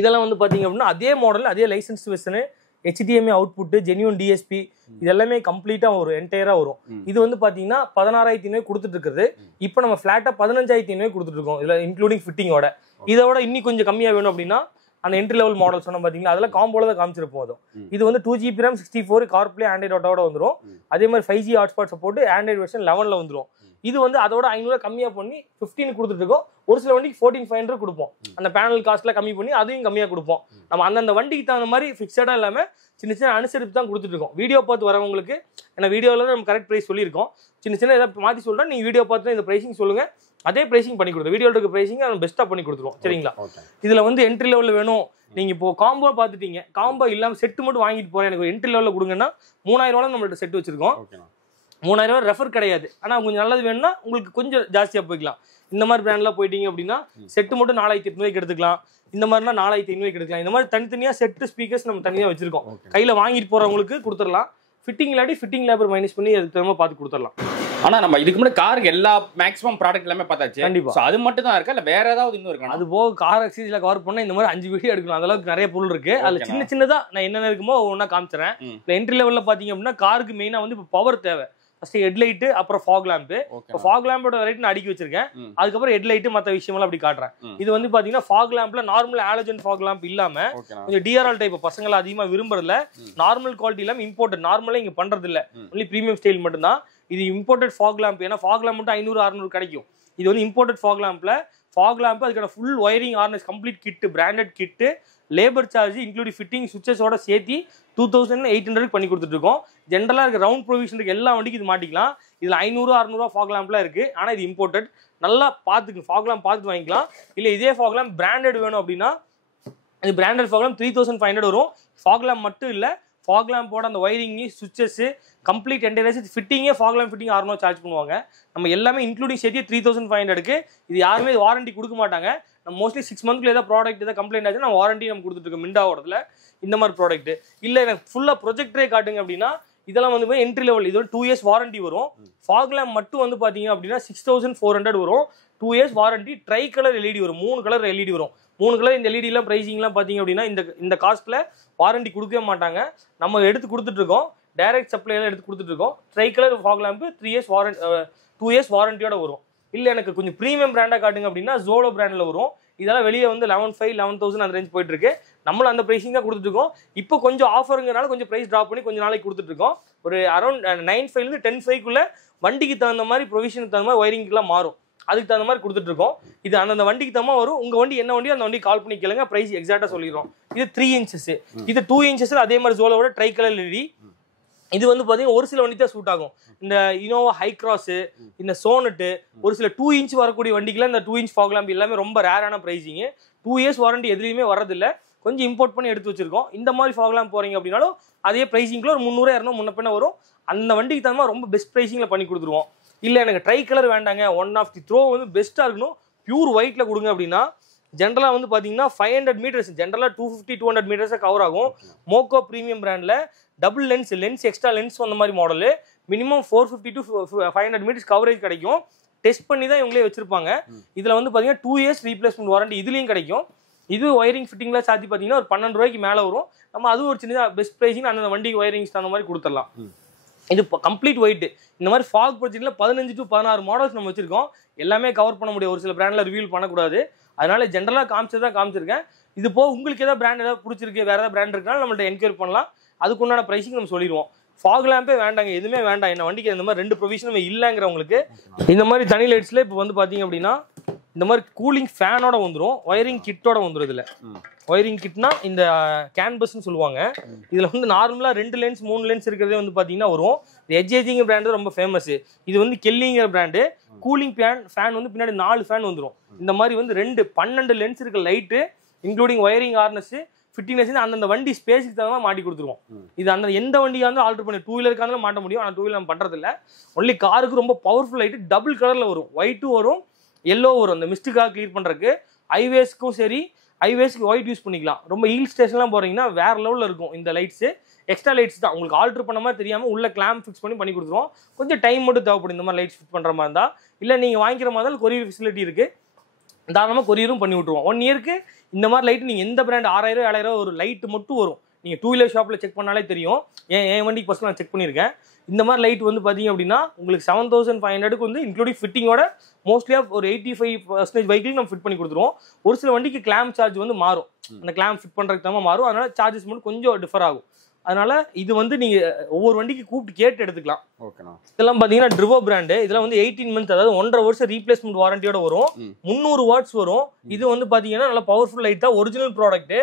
இதெல்லாம் வந்து பாத்தீங்க அப்படின்னா அதே மாடல், அதே licence version, HDMI output, genuine DSP இது எல்லாமே கம்ப்ளீட்டா வரும், என்டையரா வரும். இது வந்து பாத்தீங்கன்னா 16,500 கொடுத்துட்டு இருக்குது. இப்போ நம்ம ஃபிளாட்டா 15,500 கொடுத்துட்டு இருக்கோம், இதுல இன்க்ளூடிங் ஃபிட்டிங்கோட. இதோட இன்னும் கொஞ்சம் கம்மியா வேணும் அப்படின்னா அந்த என்ட்ரி லெவல் மாடல் சொன்ன பாத்தீங்களா, அதெல்லாம் காம்போல தான் காமிச்சிருப்போம். அதுவும் இது வந்து 2GB RAM 64 CarPlay Android Autoவோட வந்துடும். அதே மாதிரி 5G hotspot support Android version 11ல வந்துடும். இது வந்து அதோட 500 கம்மியா பண்ணி 15 கொடுத்துட்டு இருக்கோம். ஒரு சில வண்டிக்கு 14,500 கொடுப்போம். அந்த பேனல் காஸ்ட்ல கம்மி பண்ணி அதையும் கம்மியா கொடுப்போம். நம்ம அந்தந்த வண்டிக்கு தகுந்த மாதிரி ஃபிக்ஸடா இல்லாம சின்ன சின்ன அனுசரிப்பு தான் கொடுத்துட்டு இருக்கோம். வீடியோ பார்த்து வரவங்களுக்கு ஏன்னா வீடியோல நம்ம கரெக்ட் பிரைஸ் சொல்லியிருக்கோம். சின்ன சின்ன ஏதாவது மாத்தி சொல்றேன், நீங்க வீடியோ பார்த்து இந்த பிரைசிங் சொல்லுங்க, அதே பிரைசிங் பண்ணி கொடுத்தோம். வீடியோல இருக்க பிரைசிங் பெஸ்ட்டா பண்ணி கொடுத்துருவோம். சரிங்களா? இதுல வந்து என்ட்ரி லெவல்ல வேணும், நீங்க இப்போ காம்போ பாத்துட்டீங்க, காம்போ இல்லாம செட்டு மட்டும் வாங்கிட்டு போறேன் எனக்கு என்ட்ரி லெவல்ல கொடுங்கன்னா 3000 ரூபாய் நம்மள்ட்ட செட் வச்சிருக்கோம். 3000 ரூபாய் ரெஃபர் கிடையாது. ஆனா கொஞ்சம் நல்லது வேணும்னா உங்களுக்கு கொஞ்சம் ஜாஸ்தியா போய்க்கலாம். இந்த மாதிரி பிராண்ட்லாம் போயிட்டீங்க அப்படின்னா செட்டு மட்டும் 4,800 எடுத்துக்கலாம். இந்த மாதிரினா 4,500 எடுத்துக்கலாம். இந்த மாதிரி தனித்தனியா செட்டு ஸ்பீக்கர்ஸ் நம்ம தனியா வச்சிருக்கோம். கையில வாங்கிட்டு போறவங்களுக்கு கொடுத்துடலாம். ஃபிட்டிங் இல்லாட்டி ஃபிட்டிங் லேபர் மைனஸ் பண்ணி அதுக்கு தகுந்த பார்த்து கொடுத்துடலாம். ஆனா நம்ம இதுக்கு முன்னாடி காருக்கு எல்லா மேக்ஸிமம் ப்ராடக்ட் எல்லாமே பார்த்தாச்சு. கண்டிப்பா அது மட்டும் தான் இருக்கா இல்ல வேற ஏதாவது இன்னும் இருக்கா? அது போக கார் எக்ஸசைஸ்ல கவர் பண்ணா இந்த மாதிரி 5 வீடியோ எடுக்கலாம். அந்த அளவுக்கு நிறைய பொருள் இருக்கு. அதுல சின்ன சின்னதா நான் என்னென்ன இருக்குமோ ஒவ்வொன்றா காமிச்சிடறேன். இப்போ என்ட்ரி லெவல்ல பாத்தீங்க அப்படின்னா காருக்கு மெயினா வந்து இப்போ பவர் தேவை. ஃபர்ஸ்ட் ஹெட்லைட், அப்புறம் ஃபாக் லேம்ப். இப்போ ஃபாக் லேம்போட வெரைட்டி நான் அடுக்கி வச்சிருக்கேன். அதுக்கப்புறம் ஹெட்லைட் மற்ற விஷயமெல்லாம் அப்படி காட்டுறேன். இது வந்து பாத்தீங்கன்னா ஃபாக் லேம்ப்ல நார்மல் ஹாலோஜன் ஃபாக் லேம்ப் இல்லாம கொஞ்சம் DRL டைப் பசங்களை அதிகமா விரும்புறதுல நார்மல் குவாலிட்டி இல்லாம இம்போர்ட்டட் நார்மலா இங்க பண்றது இல்ல, ஒன்லி பிரீமியம் ஸ்டைல் மட்டும் தான். இது இம்போர்ட்டட் ஃபாக் லேம்ப். ஏன்னா ஃபாக் லேம்ப் மட்டும் 500-600 கிடைக்கும். இது வந்து இம்போர்ட்டட் ஃபாக் லேம்ப் அதுக்கான ஃபுல் ஒயரிங் ஹார்னஸ் கம்ப்ளீட் கிட்டு, பிராண்டட் கிட்டு, லேபர் சார்ஜ் இன்க்ளூடிங் ஃபிட்டிங் சுவிச்சஸோட சேர்த்து 2800 பண்ணி கொடுத்துட்டு இருக்கோம். ஜென்ரலாக இருக்க ரவுண்ட் ப்ரொவிஷன் இருக்கு எல்லா வண்டிக்கு இது மாட்டிக்கலாம். இதில் 500-600 ஃபாக் லேம்ப்லாம் இருக்கு. ஆனால் இது இம்போர்ட்டட். நல்லா பார்த்துக்கு ஃபாக் லேம்ப் பார்த்துட்டு வாங்கிக்கலாம். இல்லை இதே ஃபாக் லேம்ப் பிராண்டட் வேணும் அப்படின்னா இது பிராண்டட் ஃபாக் லேம்ப் 3500 வரும். ஃபாக் லேம்ப் மட்டும் இல்லை, ஃபாக் லேம்போட அந்த ஒயரிங், சுவிச்சஸ், கம்ப்ளீட் என்டையர் ஃபிட்டிங்கே ஃபாக் லேம்ப் ஃபிட்டிங் 600 சார்ஜ் பண்ணுவாங்க. நம்ம எல்லாமே இன்க்ளூடிங் சேர்த்து 3500க்கு. இது யாருமே வாரண்டி கொடுக்க மாட்டாங்க. நம்ம மோஸ்ட்லி 6 மந்த்ல ஏதாவது ப்ராடக்ட் ஏதாவது கம்ப்ளைண்ட் ஆச்சுன்னா நம்ம வாரண்டி நம்ம கொடுத்துட்டு இருக்கோம். மிண்டாவோடத்துல இந்த மாதிரி ப்ராடக்ட் இல்லை எனக்கு ஃபுல்லாக ப்ரொஜெக்டரே காட்டுங்க அப்படின்னா இதெல்லாம் வந்து என்ட்ரி லெவல். இது 2 இயர்ஸ் வாரண்டி வரும். ஃபாக் லேம்ப் மட்டும் வந்து பார்த்தீங்க அப்படின்னா 6400 வரும். 2 years warranty. Try colour LED வரும். 3 கலர் எல்இடி வரும். 3 கலர் இந்த எல்இடிலாம் ப்ரைஸிங்லாம் பார்த்தீங்க அப்படின்னா இந்த காஸ்ட்டில் வாரண்டி கொடுக்கவே மாட்டாங்க. நம்ம எடுத்து கொடுத்துட்டு இருக்கோம். டைரக்ட் சப்ளைலாம் எடுத்து கொடுத்துட்டு இருக்கோம். Tri colour fog lamp 2 years வாரண்டியோட வரும். இல்லை எனக்கு கொஞ்சம் ப்ரீமியம் பிராண்டாக காட்டுங்க அப்படின்னா ஜோலோ பிராண்டில் வரும். இதெல்லாம் வெளியே வந்து 11,500 11,000 அந்த ரேஞ்ச் போயிட்டு இருக்கு. நம்மளும் அந்த ப்ரைஸிங் தான் கொடுத்துட்டு இருக்கோம். இப்போ கொஞ்சம் ஆஃபருங்கிறனால கொஞ்சம் ப்ரைஸ் ட்ராப் பண்ணி கொஞ்சம் நாளைக்கு கொடுத்துட்டு இருக்கோம். ஒரு அரௌண்ட் 9,500 10,500 வண்டிக்கு தகுந்த மாதிரி ப்ரொவிஷனுக்கு தகுந்த மாதிரி ஒயரிங்லாம் மாறும். அதுக்கு தகுந்த மாதிரி கொடுத்துட்டு இருக்கோம். இது அந்த வண்டிக்கு தகுந்த வரும். உங்க வண்டி என்ன வண்டியோ அந்த வண்டி கால் பண்ணி கேளுங்க, பிரைஸ் எக்ஸாக்டா சொல்லிடுறோம். இது 3 இன்ச்சஸ். இது 2 இன்ச்சஸ்ல அதே மாதிரி ஜோலோட ட்ரை கலர் எல்இடி. இது வந்து பார்த்தீங்கன்னா ஒரு சில வண்டி தான் சூட் ஆகும். இந்த இனோவா ஹை கிராஸ், இந்த சோனட்டு, ஒரு சில 2 இன்ச் வரக்கூடிய வண்டிக்குலாம் இந்த 2 இன்ச் ஃபாக் லேம்ப் எல்லாமே ரொம்ப ரேரான ப்ரைஸிங். 2 இயர்ஸ் வாரண்டி எதுலையுமே வரதில்லை. கொஞ்சம் இம்போர்ட் பண்ணி எடுத்து வச்சிருக்கோம். இந்த மாதிரி ஃபாக் லேம்ப் போறீங்க அப்படின்னாலும் அதே ப்ரைஸிங்ல ஒரு 300-200 முன்ன பின்ன வரும். அந்த வண்டிக்கு தகுந்த மாதிரி ரொம்ப பெஸ்ட் ப்ரைஸிங்ல பண்ணி கொடுத்துருவோம். இல்லை எனக்கு ட்ரை கலர் வேண்டாங்க, ஒன் ஆஃப் தி த்ரோ வந்து பெஸ்ட்டாக இருக்கணும், பியூர் ஒயிட்ல கொடுங்க அப்படின்னா ஜென்ரலாக வந்து பார்த்தீங்கன்னா 500 மீட்டர்ஸ், ஜென்ரலாக 250-200 மீட்டர்ஸை கவர் ஆகும். மோக்கோ ப்ரீமியம் பிராண்டில் டபுள் லென்ஸ் எக்ஸ்ட்ரா லென்ஸ் அந்த மாதிரி model minimum 450 to 500 metres coverage கிடைக்கும். டெஸ்ட் பண்ணி தான் இவங்களே வச்சிருப்பாங்க. இதில் வந்து பார்த்தீங்கன்னா 2 இயர்ஸ் ரீப்ளேஸ்மெண்ட் வாரண்டி இதுலேயும் கிடைக்கும். இது ஒயரிங் ஃபிட்டிங்லாம் சாத்தி பார்த்தீங்கன்னா ஒரு 12 ரூபாய்க்கு மேலே வரும். நம்ம அது ஒரு சின்னதாக பெஸ்ட் ப்ரைஸிங் அந்த வண்டி ஒயரிங்ஸ் அந்த மாதிரி கொடுத்துடலாம். இது கம்ப்ளீட் ஒயிட். இந்த மாதிரி ஃபாக் ப்ரொஜெக்ட்ல 15 to 16 மாடல்ஸ் நம்ம வச்சிருக்கோம். எல்லாமே கவர் பண்ண முடியும். ஒரு சில பிராண்ட்ல ரிவீல் பண்ணக்கூடாது. அதனால ஜென்ரலாக காமிச்சதான் காமிச்சிருக்கேன். இது போக உங்களுக்கு ஏதாவது பிராண்ட் ஏதாவது பிடிச்சிருக்கு, வேற ஏதாவது பிராண்ட் இருக்குனாலும் நம்மள்ட்ட என்கொயரி பண்ணலாம். அதுக்குண்டான ப்ரைஸிங் நம்ம சொல்லிடுவோம். ஃபாக் லேம்பே வேண்டாங்க, எதுவுமே வேண்டாம், என்ன வண்டிக்கு இந்த மாதிரி 2 ப்ரொவிஷனுமே இல்லைங்கிறவங்களுக்கு இந்த மாதிரி தனி லைட்ஸ்ல இப்போ வந்து பார்த்தீங்க அப்படின்னா இந்த மாதிரி கூலிங் ஃபேனோட வந்துடும், ஒயரிங் கிட்டோட வந்துடும். இதில் ஒயரிங் கிட்னா இந்த கேன்பஸ்ன்னு சொல்லுவாங்க. இதில் வந்து நார்மலாக 2 லென்ஸ் 3 லென்ஸ் இருக்கிறதே வந்து பார்த்தீங்கன்னா வரும். எஜ்ஜேஜிங் பிராண்டு ரொம்ப ஃபேமஸ். இது வந்து கெல்லிங்கிற பிராண்டு. கூலிங் ஃபேன் வந்து பின்னாடி 4 ஃபேன் வந்துடும். இந்த மாதிரி வந்து 12 லென்ஸ் இருக்க லைட்டு இன்க்ளூடிங் ஒயரிங் ஹார்னஸ் ஃபிட்டிங்னஸ் அந்தந்த வண்டி ஸ்பேஸுக்கு தகுந்த மாட்டி கொடுத்துருவோம். இது அந்த எந்த வண்டியாக இருந்தாலும் ஆல்டர் பண்ணி 2 வீலருக்காக இருந்தாலும் மாட்ட முடியும். ஆனால் 2 வீலர் நம்ம பண்ணுறதில்ல. ஒன்லி காருக்கு ரொம்ப பவர்ஃபுல் லைட்டு டபுள் கலரில் வரும். ஒயிட்டும் வரும், எல்லோ வரும். அந்த மிஸ்டுக்காக கிளியர் பண்ணுறதுக்கு ஹைவேஸ்க்கும் சரி, ஹைவேஸ்க்கு ஒயிட் யூஸ் பண்ணிக்கலாம். ரொம்ப ஹில் ஸ்டேஷன்லாம் போகிறீங்கன்னா வேற லெவலில் இருக்கும் இந்த லைட்ஸு. எக்ஸ்ட்ரா லைட்ஸ் தான் உங்களுக்கு ஆல்டர் பண்ண மாதிரி தெரியாமல் உள்ள கிளாம்ப் ஃபிக்ஸ் பண்ணி கொடுத்துருவோம். கொஞ்சம் டைம் மட்டும் தேவைப்படும் இந்த மாதிரி லைட்ஸ் ஃபிட் பண்ணுற மாதிரி இருந்தால். இல்லை நீங்கள் வாங்கிக்கிற மாதிரி இருந்தால் கொரியர் ஃபெசிலிட்டி இருக்குது, தாராளமாக கொரியரும் பண்ணி விட்ருவோம். 1 இயருக்கு இந்த மாதிரி லைட்டு நீங்கள் எந்த பிராண்ட் 6000-7000 ஒரு லைட்டு மட்டும் வரும். நீங்கள் 2 வீலர் ஷாப்பில் செக் பண்ணாலே தெரியும். என் வண்டிக்கு ஃபஸ்ட்டு நான் செக் பண்ணியிருக்கேன். இந்த மாதிரி லைட் வந்து பார்த்தீங்க அப்படின்னா உங்களுக்கு 7500க்கு வந்து இன்க்ளூடிங் ஃபிட்டிங்கோட மோஸ்ட்லியாக ஒரு 85% வெஹிக்கிள் நம்ம ஃபிட் பண்ணி கொடுத்துருவோம். ஒரு சில வண்டிக்கு கிளாம்ப் சார்ஜ் வந்து மாறும். அந்த கிளாம்ப் ஃபிட் பண்ணுறதுக்கு தான் மாறும். அதனால சார்ஜஸ் மட்டும் கொஞ்சம் டிஃபர் ஆகும். அதனால இது வந்து நீங்க ஒவ்வொரு வண்டிக்கு கூப்பிட்டு கேட்டு எடுத்துக்கலாம். ஓகேண்ணா. இதெல்லாம் பாத்தீங்கன்னா ட்ரிவோ பிராண்டு. இதெல்லாம் வந்து 18 மந்த்ஸ், அதாவது 1.5 வருஷம் ரீப்ளேஸ்மெண்ட் வாரண்டியோட வரும். 300 வாட்ஸ் வரும். இது வந்து பாத்தீங்கன்னா நல்ல பவர்ஃபுல் லைட் தான். Original product.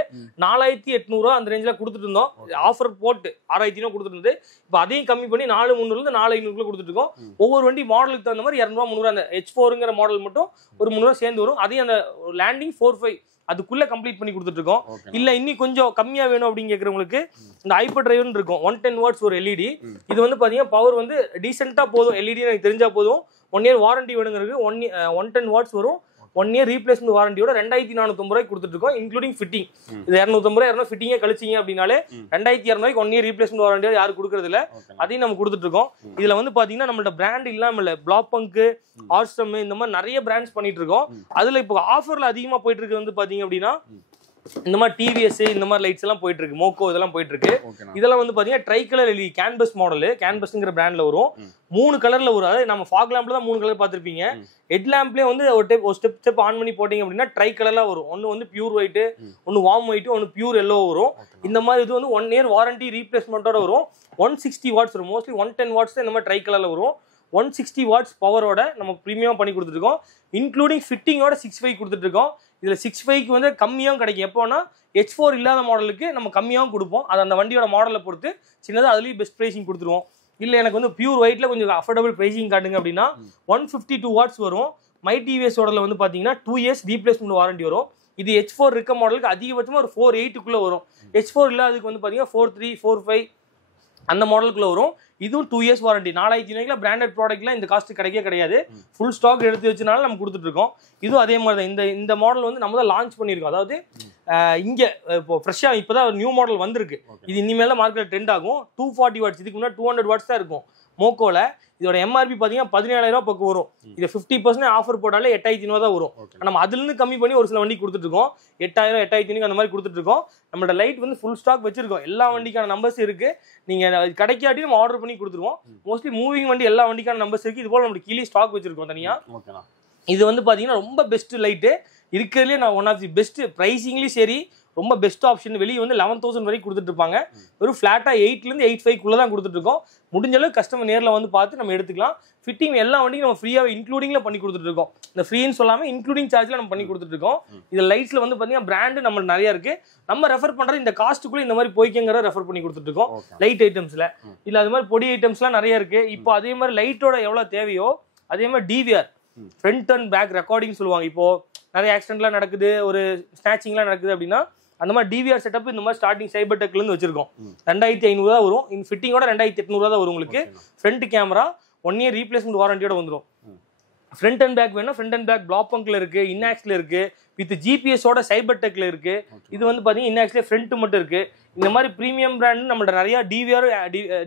4800 அந்த ரேஞ்சில் கொடுத்துட்டு இருந்தோம். ஆஃபர் போட்டு 6000 கொடுத்துட்டு இருந்து இப்போ அதையும் கம்மி பண்ணி 4300 4500 கொடுத்துட்டு இருக்கோம். ஒவ்வொரு வண்டி மாடலுக்கு தகுந்த மாதிரி 200 300 அந்த H4ங்கிற மாடல் மட்டும் ஒரு 300 சேர்ந்து வரும். அதையும் அந்த லேண்டிங் 4.5 அதுக்குள்ள கம்ப்ளீட் பண்ணி கொடுத்துட்டு இருக்கோம். இல்ல இன்னி கொஞ்சம் கம்மியா வேணும் அப்படின்னு கேக்குறவங்களுக்கு இந்த ஹைப்பர் டிரைவ்னு இருக்கும். 110 வாட்ஸ் ஒரு எல்இடி. இது வந்து பாத்தீங்கன்னா பவர் வந்து டீசென்ட்டா போதும். எல்இடி எனக்கு தெரிஞ்சா போதும். 1 இயர் வாரண்டி வேணுங்கிறது 110 வாட்ஸ் வரும். 1 இயர் ரீப்ளேஸ்மெண்ட் வாரண்டியோட 2450 கொடுத்துட்டு இருக்கோம், இன்க்ளூடிங் ஃபிட்டிங். இது 250 ஃபிட்டிங்கே கழிச்சிங்க அப்படின்னாலே 2200 1 இயர் ரீப்ளேஸ்மெண்ட் வாரண்டியோட யாரும் கொடுக்கறது இல்ல. அதையும் நம்ம கொடுத்துட்டு இருக்கோம். இதுல வந்து பாத்தீங்கன்னா நம்மளோட பிராண்ட் இல்லாம இல்ல, பிளாப்பங்க், ஆல்ஸ்டம் இந்த மாதிரி நிறைய பிராண்ட்ஸ் பண்ணிட்டு இருக்கோம். அதுல இப்போ ஆஃபர்ல அதிகமா போயிட்டு இருக்கு வந்து பாத்தீங்க அப்படின்னா இந்த மாதிரி டிவிஎஸ் இந்த மாதிரி லைட்ஸ் எல்லாம் போயிட்டு இருக்கு, மோக்கோ இதெல்லாம் போயிட்டு இருக்கு. இதெல்லாம் வந்து பாத்தீங்கன்னா ட்ரை கலர் எல்இடி கேன்பஸ் மாடல். கேன்பஸ்ங்கிற பிராண்ட்ல வரும். 3 கலர்ல வரும். அதாவது நம்ம ஃபாக் லேம்ப்ல தான் 3 கலர் பார்த்திருப்பீங்க. ஹெட் லேம்ப்லயே வந்து ஒரு ஸ்டெப் ஆன் பண்ணி போட்டீங்க அப்படின்னா ட்ரை கலர்ல வரும். ஒன்னு வந்து பியூர் ஒயிட், ஒன்னு வார்ம் ஒயிட், ஒன்னு பியூர் எல்லோ வரும். இந்த மாதிரி இது வந்து 1 இயர் வாரண்டி ரீப்ளேஸ்மெண்டோட வரும். 160 வாட்ஸ் வரும். மோஸ்ட்லி 110 வாட்ஸ் இந்த மாதிரி ட்ரை கலர்ல வரும். 160 வாட்ஸ் பவரோட நம்ம ப்ரீமியம் பண்ணி கொடுத்துருக்கோம். இன்க்ளூடிங் ஃபிட்டிங்கோட 6.5 கொடுத்துட்ருக்கோம். இதில் 6.5க்கு வந்து கம்மியாகவும் கிடைக்கும். எப்போனா H4 இல்லாத மாடலுக்கு நம்ம கம்மியாகவும் கொடுப்போம். அது அந்த வண்டியோட மாடலை பொறுத்து சின்னதாக அதுலேயும் பெஸ்ட் ப்ரைஸிங் கொடுத்துருவோம். இல்லை எனக்கு வந்து பியூர் ஒயிட்டில் கொஞ்சம் அஃபோர்டபுள் ப்ரைஸிங் காட்டுங்க அப்படின்னா 152 வாட்ஸ் வரும். மை டிவிஎஸோட வந்து பார்த்தீங்கன்னா 2 இயர்ஸ் ரீப்ளேஸ்மெண்ட் வாரண்டி வரும். இது H4 இருக்க மாடலுக்கு அதிகபட்சமாக ஒரு 4.8க்குள்ளே வரும். H4 இல்லாததுக்கு வந்து பார்த்தீங்கன்னா 4.3 4.5 அந்த மாடலுக்குள்ள வரும். இதுவும் 2 இயர்ஸ் வாரண்டி. 4500 பிராண்டட் ப்ராடக்ட்லாம் இந்த காஸ்ட் கிடையாது. ஃபுல் ஸ்டாக் எடுத்து வச்சனால நம்ம கொடுத்துட்டு இருக்கோம். இதுவும் அதே மாதிரி தான். இந்த மாடல் வந்து நம்ம தான் லான்ச் பண்ணியிருக்கோம். அதாவது இங்கே இப்போ ஃப்ரெஷ்ஷாக இப்போ தான் நியூ மாடல் வந்திருக்கு. இது இனிமேல் மார்க்கெட் ட்ரெண்ட் ஆகும். 240 வாட்ஸ், இதுக்கு முன்னாடி 200 வாட்ஸ் தான் இருக்கும் மோக்கோல. இதோட எம்ஆர்பி பார்த்தீங்கன்னா 17,000 பக்கம் வரும். இதை 50% ஆஃபர் போட்டாலே 8,500 தான் வரும். நம்ம அதுலேருந்து கம்மி பண்ணி ஒரு சில வண்டி கொடுத்துட்டு இருக்கோம். 8,000 8,500 அந்த மாதிரி கொடுத்துட்டு இருக்கோம். நம்மளோட லைட் வந்து ஃபுல் ஸ்டாக் வச்சிருக்கோம். எல்லா வண்டிக்கான நம்பர்ஸ் இருக்கு. நீங்க கிடைக்காட்டி நம்ம ஆர்டர் பண்ணி கொடுத்துருவோம். மோஸ்ட்லி மூவிங் வண்டி எல்லா வண்டிக்கான நம்பர்ஸ் இருக்கு. இது போல நம்ம கீழே ஸ்டாக் வச்சிருக்கோம் தனியா. இது வந்து பாத்தீங்கன்னா ரொம்ப பெஸ்ட் லைட்டு இருக்கிறதுலே. நான் ஒன் ஆஃப் தி பெஸ்ட் பிரைசிங்லயும் சரி, ரொம்ப பெஸ்ட் ஆப்ஷன். வெளியே வந்து 11,000 வரைக்கும் கொடுத்துட்டு இருப்பாங்க. வெறும் ஃபிளாட்டா 8லேருந்து 8.5 தான் கொடுத்துட்டு இருக்கோம். முடிஞ்ச அளவுக்கு கஸ்டமர் நேரில் வந்து பார்த்து நம்ம எடுத்துக்கலாம். ஃபிட்டிங் எல்லா வண்டியும் நம்ம ஃப்ரீயாக இன்க்ளூடிங்ல பண்ணி கொடுத்துட்டு இருக்கோம். இந்த ஃப்ரீன்னு சொல்லாமல் இன்க்ளூடிங் சார்ஜ்ல நம்ம பண்ணி கொடுத்துட்டு இருக்கோம். இது லைட்ஸ்ல வந்து பார்த்தீங்கன்னா பிராண்டு நம்ம நிறைய இருக்கு. நம்ம ரெஃபர் பண்றது இந்த காஸ்ட்டுக்குள்ள இந்த மாதிரி போய்க்குங்கிற ரெஃபர் பண்ணி கொடுத்துட்டு இருக்கோம். லைட் ஐட்டம்ஸ்ல இல்ல அது மாதிரி பொடி ஐட்டம்ஸ்லாம் நிறைய இருக்கு. இப்போ அதே மாதிரி லைட்டோட எவ்வளவு தேவையோ அதே மாதிரி DVR front and back recording சொல்லுவாங்க. இப்போ நிறைய ஆக்சிடென்ட்லாம் நடக்குது, ஒரு ஸ்நாச்சிங்லாம் நடக்குது அப்படின்னா அந்த மாதிரி டிவிஆர் செட்டப் இந்த மாதிரி ஸ்டார்டிங் சைபர் டெக்ல இருந்து வச்சிருக்கோம். 2,500 தான் வரும். இந்த ஃபிட்டிங்கோட 2,800 தான் வரும் உங்களுக்கு. ஃப்ரண்ட் கேமரா 1 இயர் ரீப்ளேஸ்மெண்ட் வாரண்டியோட வந்துடும். ஃப்ரண்ட் அண்ட் பேக் வேணும். ஃப்ரண்ட் அண்ட் பேக் பிளாக் பங்க்ல இருக்கு, இன்ஆக்ஸ்ல இருக்கு, வித் ஜிபிஎஸோட சைபர் டெக்ல இருக்கு. இது வந்து பாத்தீங்கன்னா இன்ஆக்ஸ்ல ஃப்ரண்ட் மட்டும் இருக்கு. இந்த மாதிரி பிரீமியம் பிராண்ட் நம்மள்ட்ட நிறைய டிவிஆர்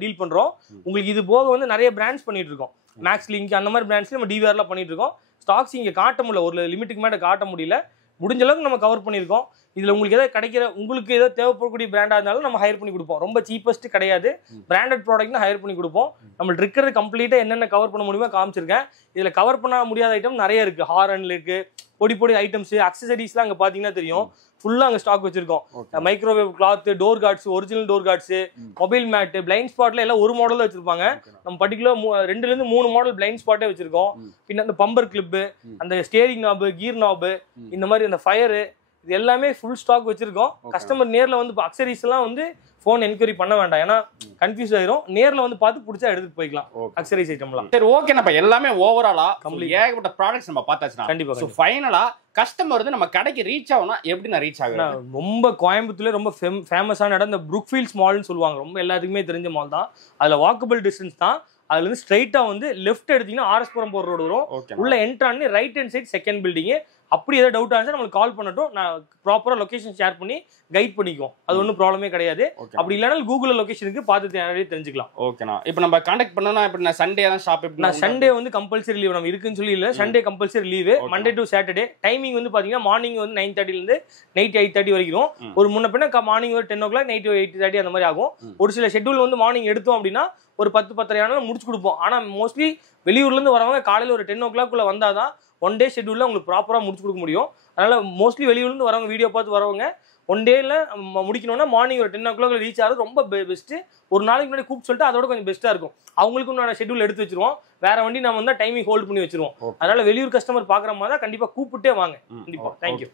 டீல் பண்றோம். உங்களுக்கு இது போக வந்து நிறைய பிராண்ட்ஸ் பண்ணிட்டு இருக்கோம். மேக்ஸ் லிங்க் அந்த மாதிரி பிராண்ட்ஸ்ல நம்ம டிவிஆர்லாம் பண்ணிட்டு இருக்கோம். ஸ்டாக்ஸ் இங்க காட்ட முடியல, ஒரு லிமிட்டுக்கு மேல காட்ட முடியல. முடிஞ்ச அளவுக்கு நம்ம கவர் பண்ணியிருக்கோம். இதுல உங்களுக்கு ஏதாவது கிடைக்கிற, உங்களுக்கு ஏதாவது தேவைப்படக்கூடிய பிராண்டா இருந்தாலும் நம்ம ஹையர் பண்ணி கொடுப்போம். ரொம்ப சீப்பஸ்ட் கிடையாது. பிராண்டட் ப்ராடக்ட்னா ஹையர் பண்ணி கொடுப்போம். நம்மளுக்கு இருக்கிறது கம்ப்ளீட்டா என்னென்ன கவர் பண்ண முடியுமோ காமிச்சிருக்கேன். இதுல கவர் பண்ண முடியாத ஐட்டம் நிறைய இருக்கு. ஹாரன்ல இருக்கு, பொடி ஐட்டம்ஸ், அக்சசரிஸ்லாம் அங்க பாத்தீங்கன்னா தெரியும். ஃபுல்லா அங்க ஸ்டாக் வச்சிருக்கோம். Microwave cloth, door guards, original door guards, mobile mat, blind ஸ்பாட்ல எல்லாம் ஒரு மாடல் தான் வச்சிருப்பாங்க. நம்ம பர்டிகுலர் 2லேருந்து 3 மாடல் பிளைண்ட் ஸ்பாட்டே வச்சிருக்கோம். பின்ன அந்த பம்பர் கிளிப், அந்த ஸ்டேரிங் நாபு, கீர் நாபு, இந்த மாதிரி அந்த ஃபயர், இது எல்லாமே ஃபுல் ஸ்டாக் வச்சிருக்கோம். கஸ்டமர் நேர்ல வந்து அக்சசரிஸ் எல்லாம் வந்து ஃபோன் என்கொயரி பண்ண வேண்டாம். ஏன்னா கன்ஃபியூஸ் ஆயிரும். நேர்ல வந்து பார்த்து பிடிச்சா எடுத்துட்டு போய்க்கலாம் அக்சசரிஸ் ஐட்டம்லாம். சரி, ஓகே. நம்ம எல்லாமே ஓவராலா ஏகப்பட்ட ப்ராடக்ட்ஸ் நம்ம பார்த்தாச்சுனா கண்டிப்பா. சோ ஃபைனலா கஸ்டமர் வந்து நம்ம கடைக்கு ரீச் ஆகணும், எப்படி நான் ரீச் ஆகுறேன்? ரொம்ப கோயம்புத்தூர்ல ரொம்ப ஃபேமஸான இடம் இந்த புரூக்ஃபீல்ட்ஸ் மால்னு சொல்லுவாங்க. ரொம்ப எல்லாத்துக்குமே தெரிஞ்ச மால் தான். அதுல வாக்கபிள் டிஸ்டன்ஸ் தான். அதுல இருந்து ஸ்ட்ரைட்டா வந்து லெஃப்ட் எடுத்தீங்கன்னா ஆர்எஸ்புரம் போற ரோடு வரும். உள்ள என்ட்ரு ஆனி right hand side second building. அப்படி ஏதாவது டவுட் ஆனிச்சா நம்மளுக்கு கால் பண்ணட்டும். நான் ப்ராப்பரா லொகேஷன் ஷேர் பண்ணி கைட் பண்ணிக்குவோம். அது ஒன்றும் ப்ராப்ளமே கிடையாது. அப்படி இல்லைனா கூகுள் லொகேஷனுக்கு பார்த்து நிறைய தெரிஞ்சுக்கலாம். ஓகேண்ணா. இப்போ நம்ம கான்டாக்ட் பண்ணனா இப்ப நான் சண்டே தான் ஷாப். நான் சண்டே வந்து கம்பல்சரி லீவ் நம்ம இருக்குன்னு சொல்லி இல்ல. Sunday compulsory leave. Monday to Saturday. Timing வந்து பாத்தீங்கன்னா மார்னிங் வந்து 9:30 இருந்து நைட் 8:30 வரைக்கும். ஒரு முன்ன பின்ன மார்னிங் ஒரு 10 o'clock, நைட் 8:30 அந்த மாதிரி ஆகும். ஒரு சில ஷெட்யூல் வந்து மார்னிங் எடுத்தோம் அப்படின்னா ஒரு 10-10:30 ஆனாலும் முடிச்சு கொடுப்போம். ஆனா மோஸ்ட்லி வெளியூர்ல இருந்து வரவங்க காலையில ஒரு 10 o'clock வந்தாதான் ஒன் டே ஷெட்யூல்ல உங்களுக்கு ப்ராப்பரா முடிச்சு கொடுக்க முடியும். அதனால மோஸ்ட்லி வெளியூர்ல இருந்து வரவங்க, வீடியோ பார்த்து வரவங்க ஒன் டேல முடிக்கணும்னா மார்னிங் ஒரு 10 o'clock ரீச் ஆகிறது ரொம்ப பெஸ்ட். ஒரு நாளைக்கு முன்னாடி கூப்பிட்டு சொல்லிட்டு அதோட கொஞ்சம் பெஸ்ட்டா இருக்கும். அவங்களுக்கும் ஷெட்யூல் எடுத்து வச்சிருவோம். வேற வண்டி நம்ம வந்து டைமிங் ஹோல்ட் பண்ணி வச்சிருவோம். அதனால வெளியூர் கஸ்டமர் பாக்குற மாதிரி தான் கண்டிப்பா கூப்பிட்டே வாங்க. கண்டிப்பா. தேங்க்யூ.